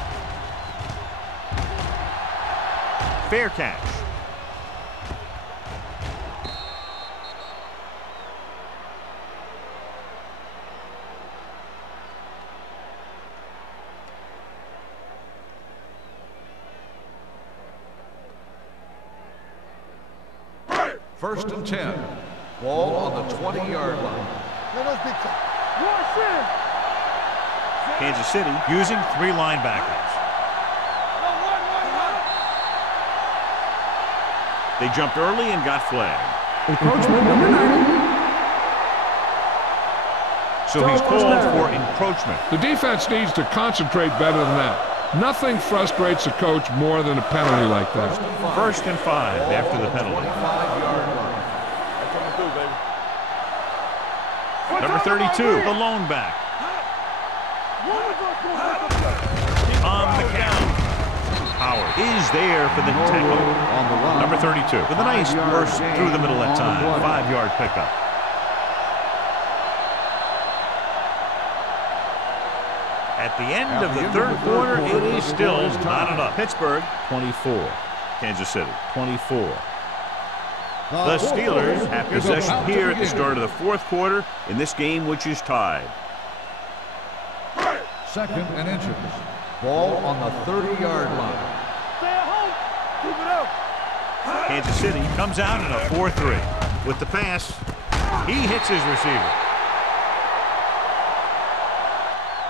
Fair catch. First and 10. Ball on the 20-yard line. Kansas City using 3 linebackers. They jumped early and got flagged. Encroachment number 9. So he's called for encroachment. The defense needs to concentrate better than that. Nothing frustrates a coach more than a penalty like that. First and 5 after the penalty. Number 32, the lone back. On the count. Howard is there for the tackle. On the line. Number 32 with a nice burst through the middle that time. 5-yard pickup. At the end of the third quarter, it is still not enough. Pittsburgh, 24. Kansas City, 24. The Steelers have possession here at the start of the fourth quarter in this game, which is tied. Second and inches. Ball on the 30-yard line. Kansas City comes out in a 4-3. With the pass, he hits his receiver.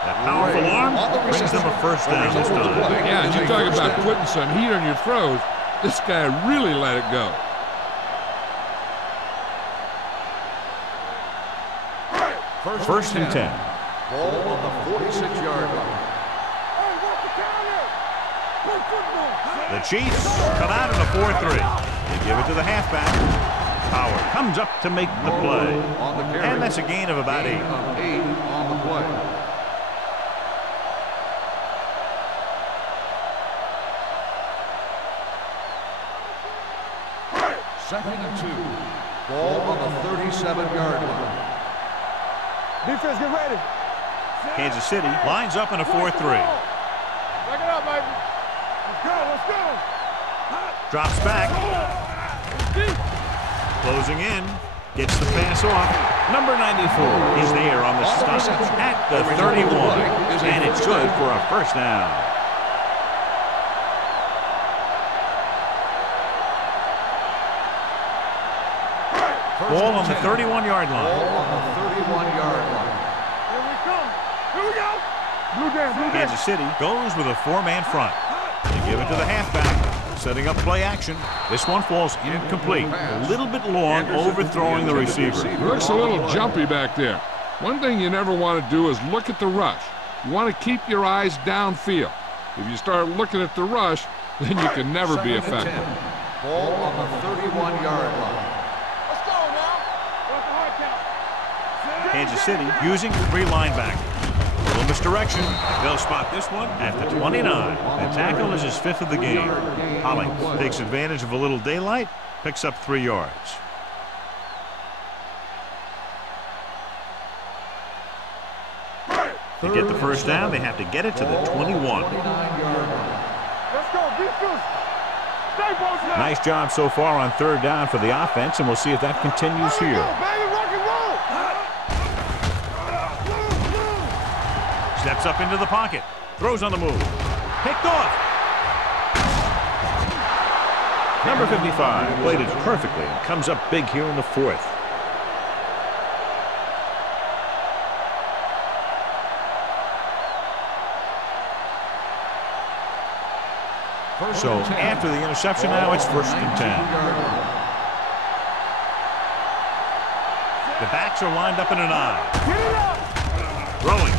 That powerful arm brings them a first down this time. Yeah, and you talk about putting some heat on your throws. This guy really let it go. First and 10. Ball on the 46-yard line. The Chiefs come out in a 4-3. They give it to the halfback. Howard comes up to make the play. And that's a gain of about 8. 8 on the play. Second and 2. Ball on the 37-yard line. Defense, get ready. Kansas City lines up in a 4-3. Back it up, baby. Let's go, let's go. Drops back. Closing in. Gets the pass off. Number 94 is there on the stop at the 31. And it's good for a first down. Ball on the 31-yard line. Ball on the 31-yard line. Here we come. Here we go. Blue down, blue down. Kansas City goes with a 4-man front. They give it to the halfback, setting up play action. This one falls incomplete. A little bit long, overthrowing the receiver. It looks a little jumpy back there. One thing you never want to do is look at the rush. You want to keep your eyes downfield. If you start looking at the rush, then you can never be effective. Ball on the 31-yard line. Kansas City using 3 linebackers. Little misdirection. They'll spot this one at the 29. The tackle is his 5th of the game. Hollings takes advantage of a little daylight, picks up 3 yards. To get the first down, they have to get it to the 21. Let's go, defense. Stay close now. Nice job so far on third down for the offense, and we'll see if that continues here. Baby, rock and roll. Steps up into the pocket. Throws on the move. Picked off. Number 55 played it perfectly and comes up big here in the fourth. So after the interception now, it's 1st and 10. The backs are lined up in an I. Throwing.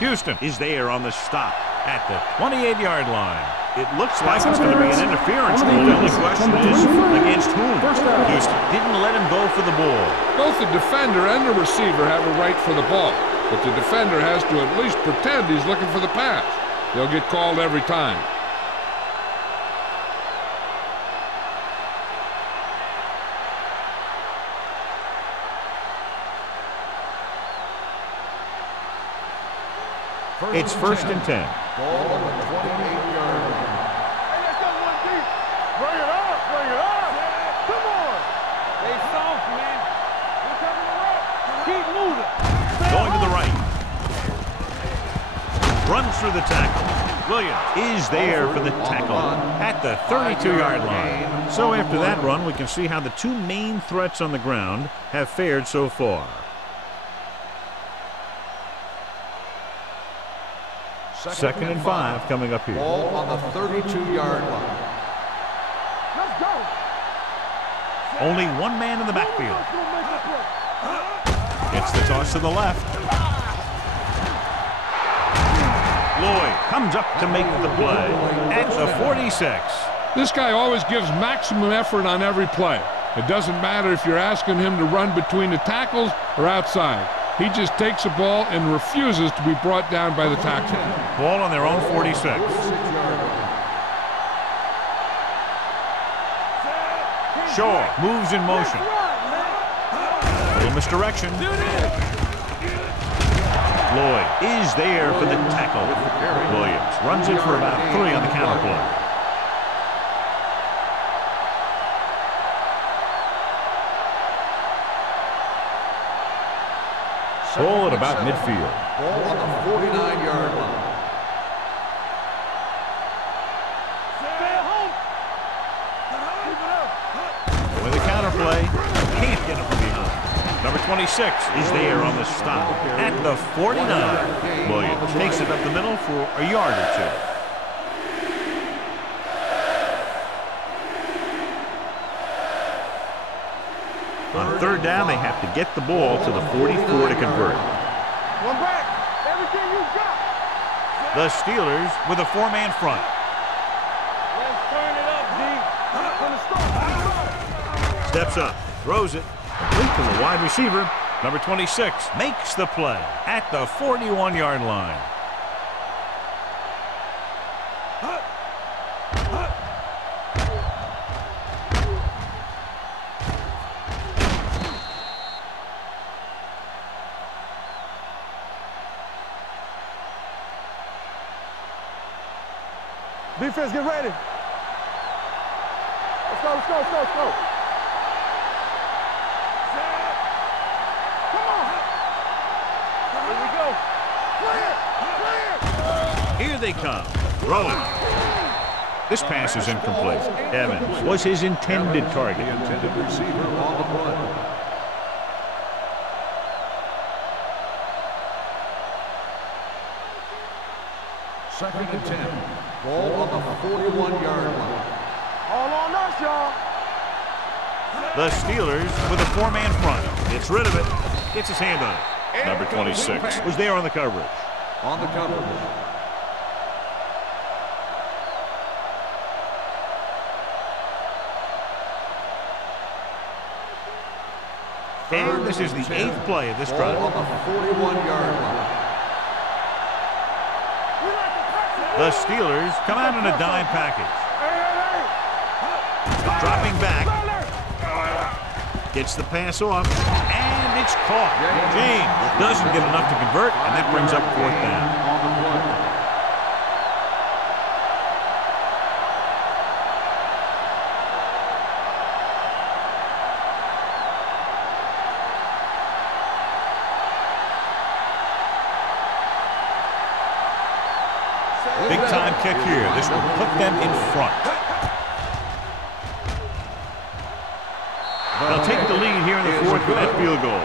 Houston is there on the stop at the 28-yard line. It looks like it's going to be an interference. The only question is against whom? Houston didn't let him go for the ball. Both the defender and the receiver have a right for the ball, but the defender has to at least pretend he's looking for the pass. They'll get called every time. It's 1st and 10. Ball on the 28-yard line. Hey, let's go one deep. Bring it up, bring it up. Come on. Stay soft, man. We're coming around. Keep moving. Going to the right. Runs through the tackle. Williams is there for the tackle at the 32-yard line. So after that run, we can see how the two main threats on the ground have fared so far. Second and 5 coming up here. Ball on the 32-yard line. Let's go. Only one man in the backfield. Gets the toss to the left. Lloyd comes up to make the play at the 46. This guy always gives maximum effort on every play. It doesn't matter if you're asking him to run between the tackles or outside. He just takes the ball and refuses to be brought down by the tackle. Ball on their own 46. Shaw moves in motion. Little misdirection. Lloyd is there for the tackle. Williams runs in for about 3 on the counter play. Ball at about midfield. Ball on the 49-yard line. With a counter play, can't get him from behind. Number 26 is there on the stop at the 49. Williams takes it up the middle for a yard or 2. On 3rd down, they have to get the ball to the 44 to convert. One back. Everything you got. The Steelers with a 4-man front. Let's turn it up, D. From the start. Steps up, throws it, complete to the wide receiver. Number 26 makes the play at the 41-yard line. Defense, get ready. Let's go, let's go, let's go, let's go. Come on. Here we go. Clear, clear. Here they come, throwing. This pass is incomplete. Evans was his intended target. The intended receiver on the play. Second and 10. Ball on the 41-yard line. All on us, y'all. The Steelers with a 4-man front. Gets rid of it. Gets his hand on it. Number 26 was there on the coverage. On the coverage. And this is the 8th play of this Ball drive. on the 41-yard line. The Steelers come out in a dime package. Dropping back. Gets the pass off. And it's caught. James doesn't get enough to convert, and that brings up 4th down. On the play. Big time kick here. This will put them in front. They'll take the lead here in the fourth with that field goal.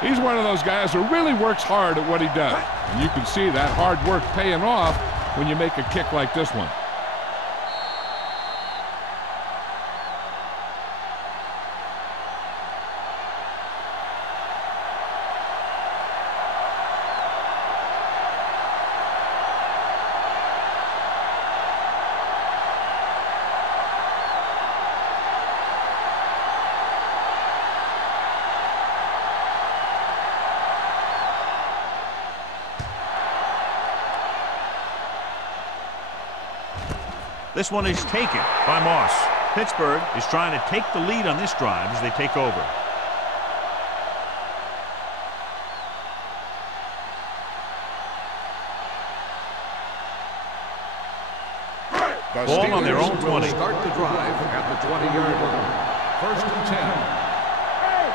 He's one of those guys who really works hard at what he does. And you can see that hard work paying off when you make a kick like this one. This one is taken by Moss. Pittsburgh is trying to take the lead on this drive as they take over. Ball on their own 20. Start the drive at the 20-yard line. First and 10. Hey,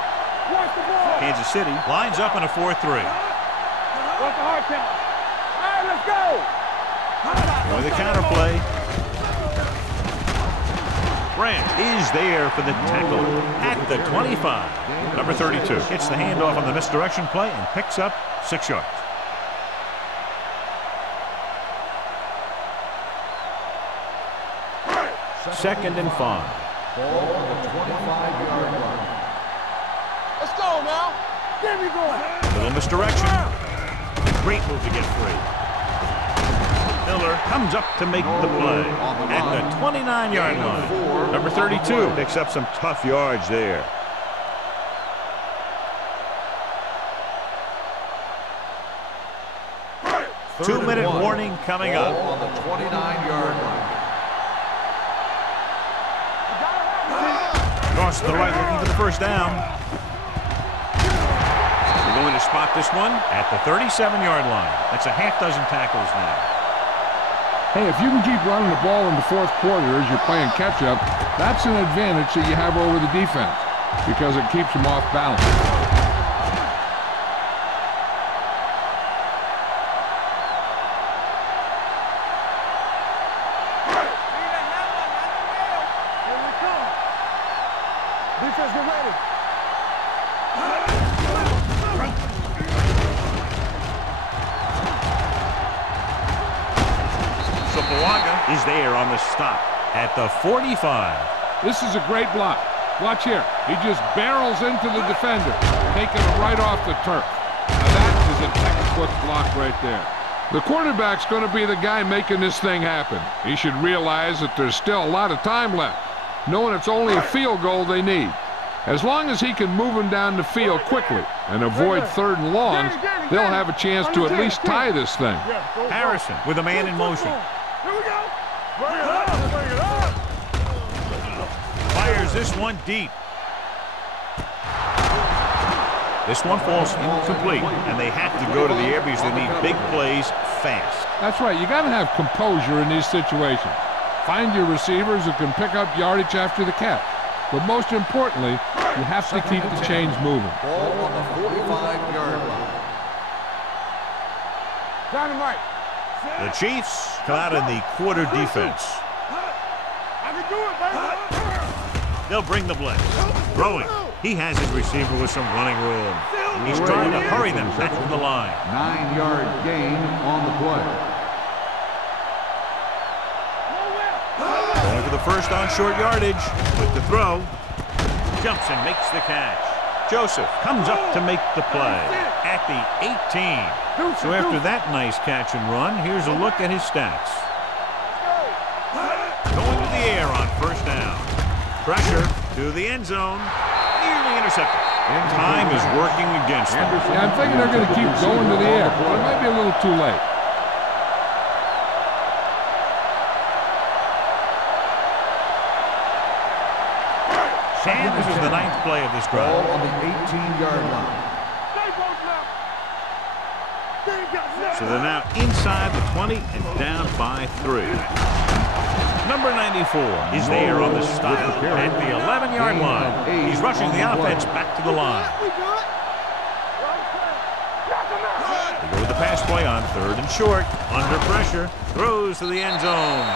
watch the ball. Kansas City lines up in a 4-3. What's the hard count? All right, let's go. With the counter play. Grant is there for the tackle at the 25. Number 32 hits the handoff on the misdirection play and picks up 6 yards. Second and 5. Ball on the 25-yard line. Let's go now. Get me going. Little misdirection. Great move to get free. Miller comes up to make the play at the 29-yard line. Number 32 picks up some tough yards there. Two-minute warning coming up. On the 29-yard line. Across to the right, looking for the first down. They're going to spot this one at the 37-yard line. That's a half dozen tackles now. Hey, if you can keep running the ball in the fourth quarter as you're playing catch-up, that's an advantage that you have over the defense because it keeps them off balance. Here we come. Defense, get ready. Sopoaga is there on the stop at the 45. This is a great block. Watch here. He just barrels into the defender, taking him right off the turf. Now that is a textbook block right there. The quarterback's going to be the guy making this thing happen. He should realize that there's still a lot of time left, knowing it's only a field goal they need. As long as he can move them down the field quickly and avoid third and longs, they'll have a chance to at least tie this thing. Harrison with a man in motion. Here we go. Bring it up. Bring it up. Fires this one deep. This one falls incomplete, and they have to go to the air because they need big plays fast. That's right. You got to have composure in these situations. Find your receivers who can pick up yardage after the catch. But most importantly, you have to keep the chains moving. Ball on the 45-yard line. Dynamite. The Chiefs come out in the quarter defense. I can do it, baby. They'll bring the blitz. Throwing. He has his receiver with some running room. He's trying to hurry them back to the line. 9-yard gain on the play. Going for the first on short yardage. With the throw. Jumps and makes the catch. Joseph comes up to make the play at the 18. So after that nice catch and run, here's a look at his stats. Going to the air on first down. Pressure to the end zone. Nearly intercepted. And time is working against them. Yeah, I'm thinking they're going to keep going to the air, but it might be a little too late. And this is the 9th play of this drive. Ball on the 18-yard line. So they're now inside the 20 and down by 3. Number 94 is there on the stop at the 11-yard line. He's rushing the offense back to the line. They go with the pass play on 3rd and short. Under pressure. Throws to the end zone.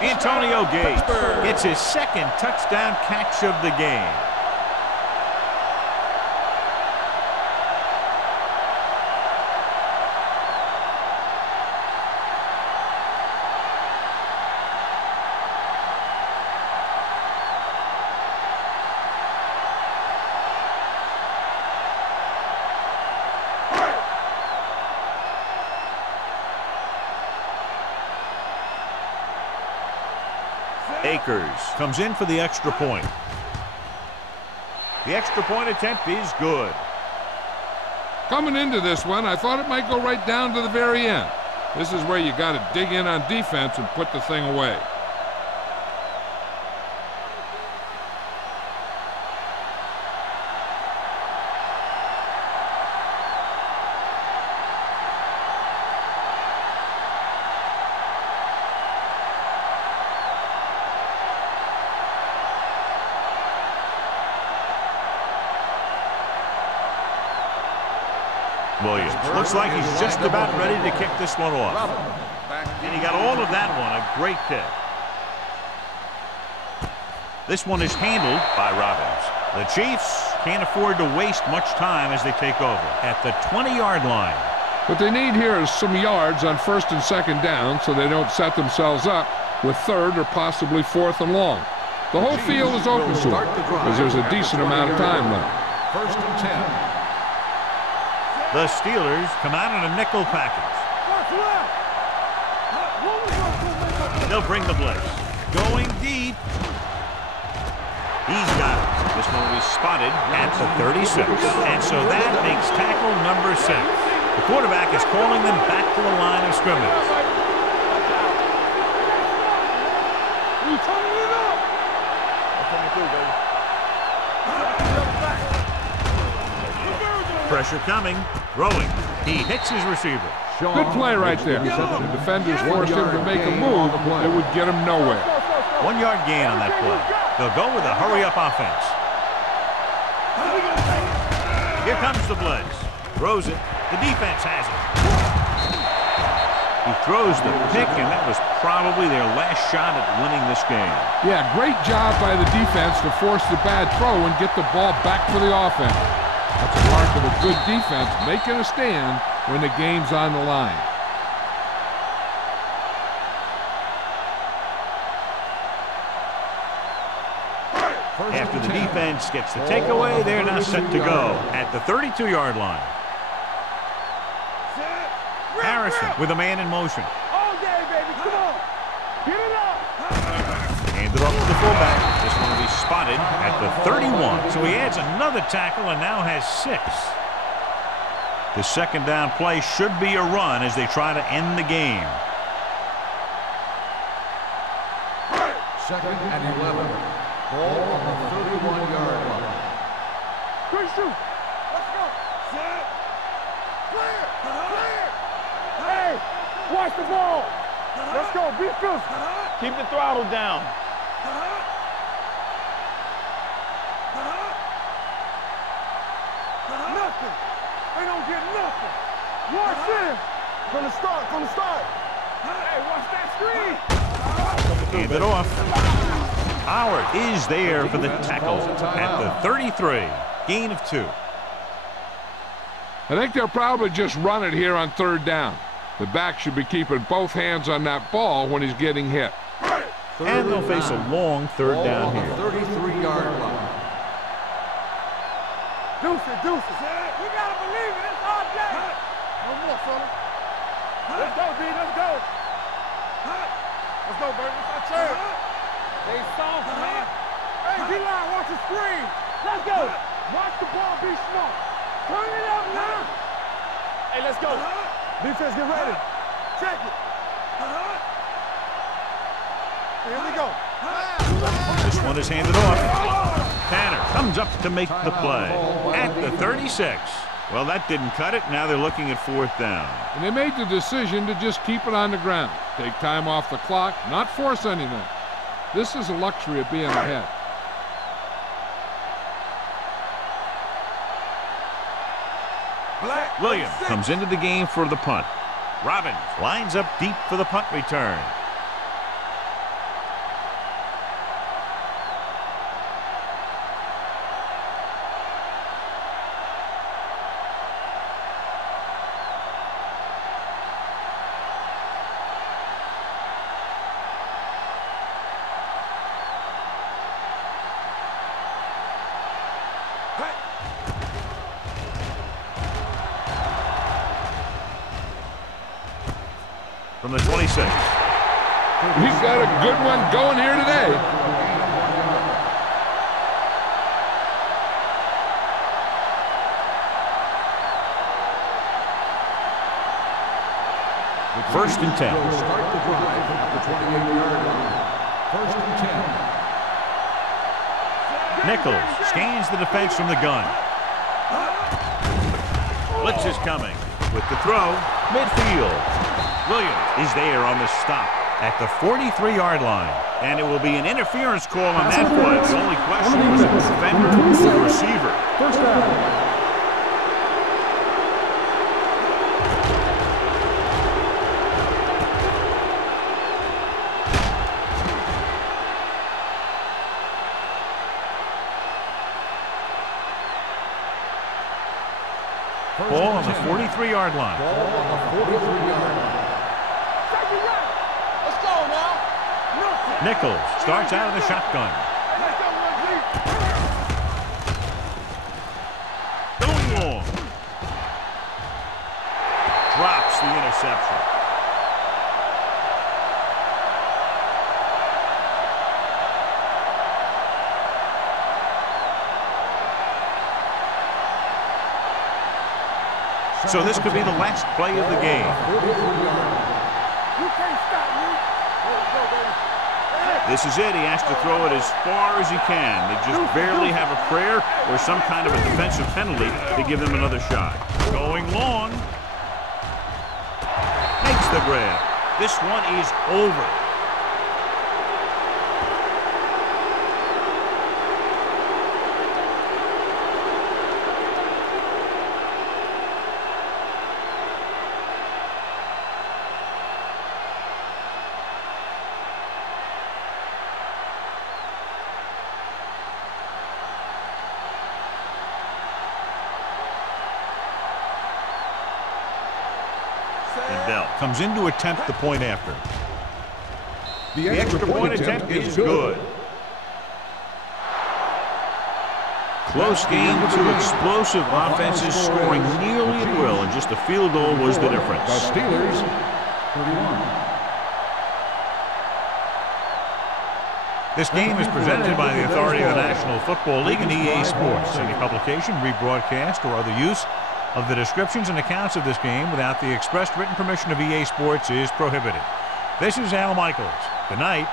Antonio Gates gets his 2nd touchdown catch of the game. Akers comes in for the extra point. The extra point attempt is good. Coming into this one, I thought it might go right down to the very end. This is where you got to dig in on defense and put the thing away. Williams looks like he's just about ready to kick this one off. And he got all of that one. A great kick. This one is handled by Robbins. The Chiefs can't afford to waste much time as they take over at the 20-yard line. What they need here is some yards on 1st and 2nd down so they don't set themselves up with 3rd or possibly 4th and long. The whole field is open to them because there's a decent amount of time left. 1st and 10. The Steelers come out in a nickel package. They'll bring the blitz. Going deep. He's got it. This one will be spotted at the 36. And so that makes tackle number 6. The quarterback is calling them back to the line of scrimmage. Pressure coming. Throwing. He hits his receiver. Good play right there. The defenders forced him to make a move. It would get him nowhere. 1-yard gain on that play. They'll go with a hurry-up offense. Here comes the blitz. Throws it. The defense has it. He throws the pick, and that was probably their last shot at winning this game. Yeah, great job by the defense to force the bad throw and get the ball back for the offense. That's a mark of a good defense, making a stand when the game's on the line. After the defense gets the takeaway, they're now set to go at the 32-yard line. Harrison with a man in motion. All day, baby. Come on. Get it up. Handed off to the fullback. This one will be spotted at the 31. So he adds another tackle and now has 6. The 2nd down play should be a run as they try to end the game. 2nd and 11. Ball on the 31-yard line. Quick shoot. Let's go. Set. Clear. Clear. Hey, watch the ball. Let's go. Be physical. Keep the throttle down. Nothing. They don't get nothing. Watch this. From the start. From the start. Hey, watch that screen. Hand it off. Howard is there for the tackle at the 33. Gain of 2. I think they'll probably just run it here on 3rd down. The back should be keeping both hands on that ball when he's getting hit. And they'll face a long 3rd down here. 33-yard line. Deuce it, deuce it. We gotta believe it. It's our day. No more, fella. Let's go, B. Let's go. Let's go, baby. It's our chance. They soft, man. Hey, D-line, watch the screen. Let's go. Watch the ball. Be smart. Turn it up now. Hey, let's go. Defense, get ready. Check it. Here we go. This one is handed off. Tanner comes up to make the play at the 36. Well, that didn't cut it. Now they're looking at 4th down. And they made the decision to just keep it on the ground. Take time off the clock, not force anything. This is a luxury of being ahead. Williams comes into the game for the punt. Robbins lines up deep for the punt return. From the 26. He's got a good one going here today. First and 10. Will start the drive at the 28-yard line. First and 10. Nichols scans the defense from the gun. Blitz is coming with the throw midfield. Williams is there on the stop at the 43-yard line. And it will be an interference call on that play. The only question was the defender or the receiver. First down. Ball on the 43-yard line. Ball on the 43-yard line. Let's go now. Nichols starts out of the shotgun. Going long. Drops the interception. So this could be the last play of the game. You can't stop me. This is it. He has to throw it as far as he can. They just barely have a prayer or some kind of a defensive penalty to give them another shot. Going long. Makes the grab. This one is over. Bell comes in to attempt the point after. The extra point attempt is good. Close game, two explosive offenses scoring nearly at will, and just a field goal was the difference. The Steelers, 31. This game is presented by the authority of the National Football League and EA Sports. Any publication, rebroadcast, or other use of the descriptions and accounts of this game without the expressed written permission of EA Sports is prohibited. This is Al Michaels. Good night.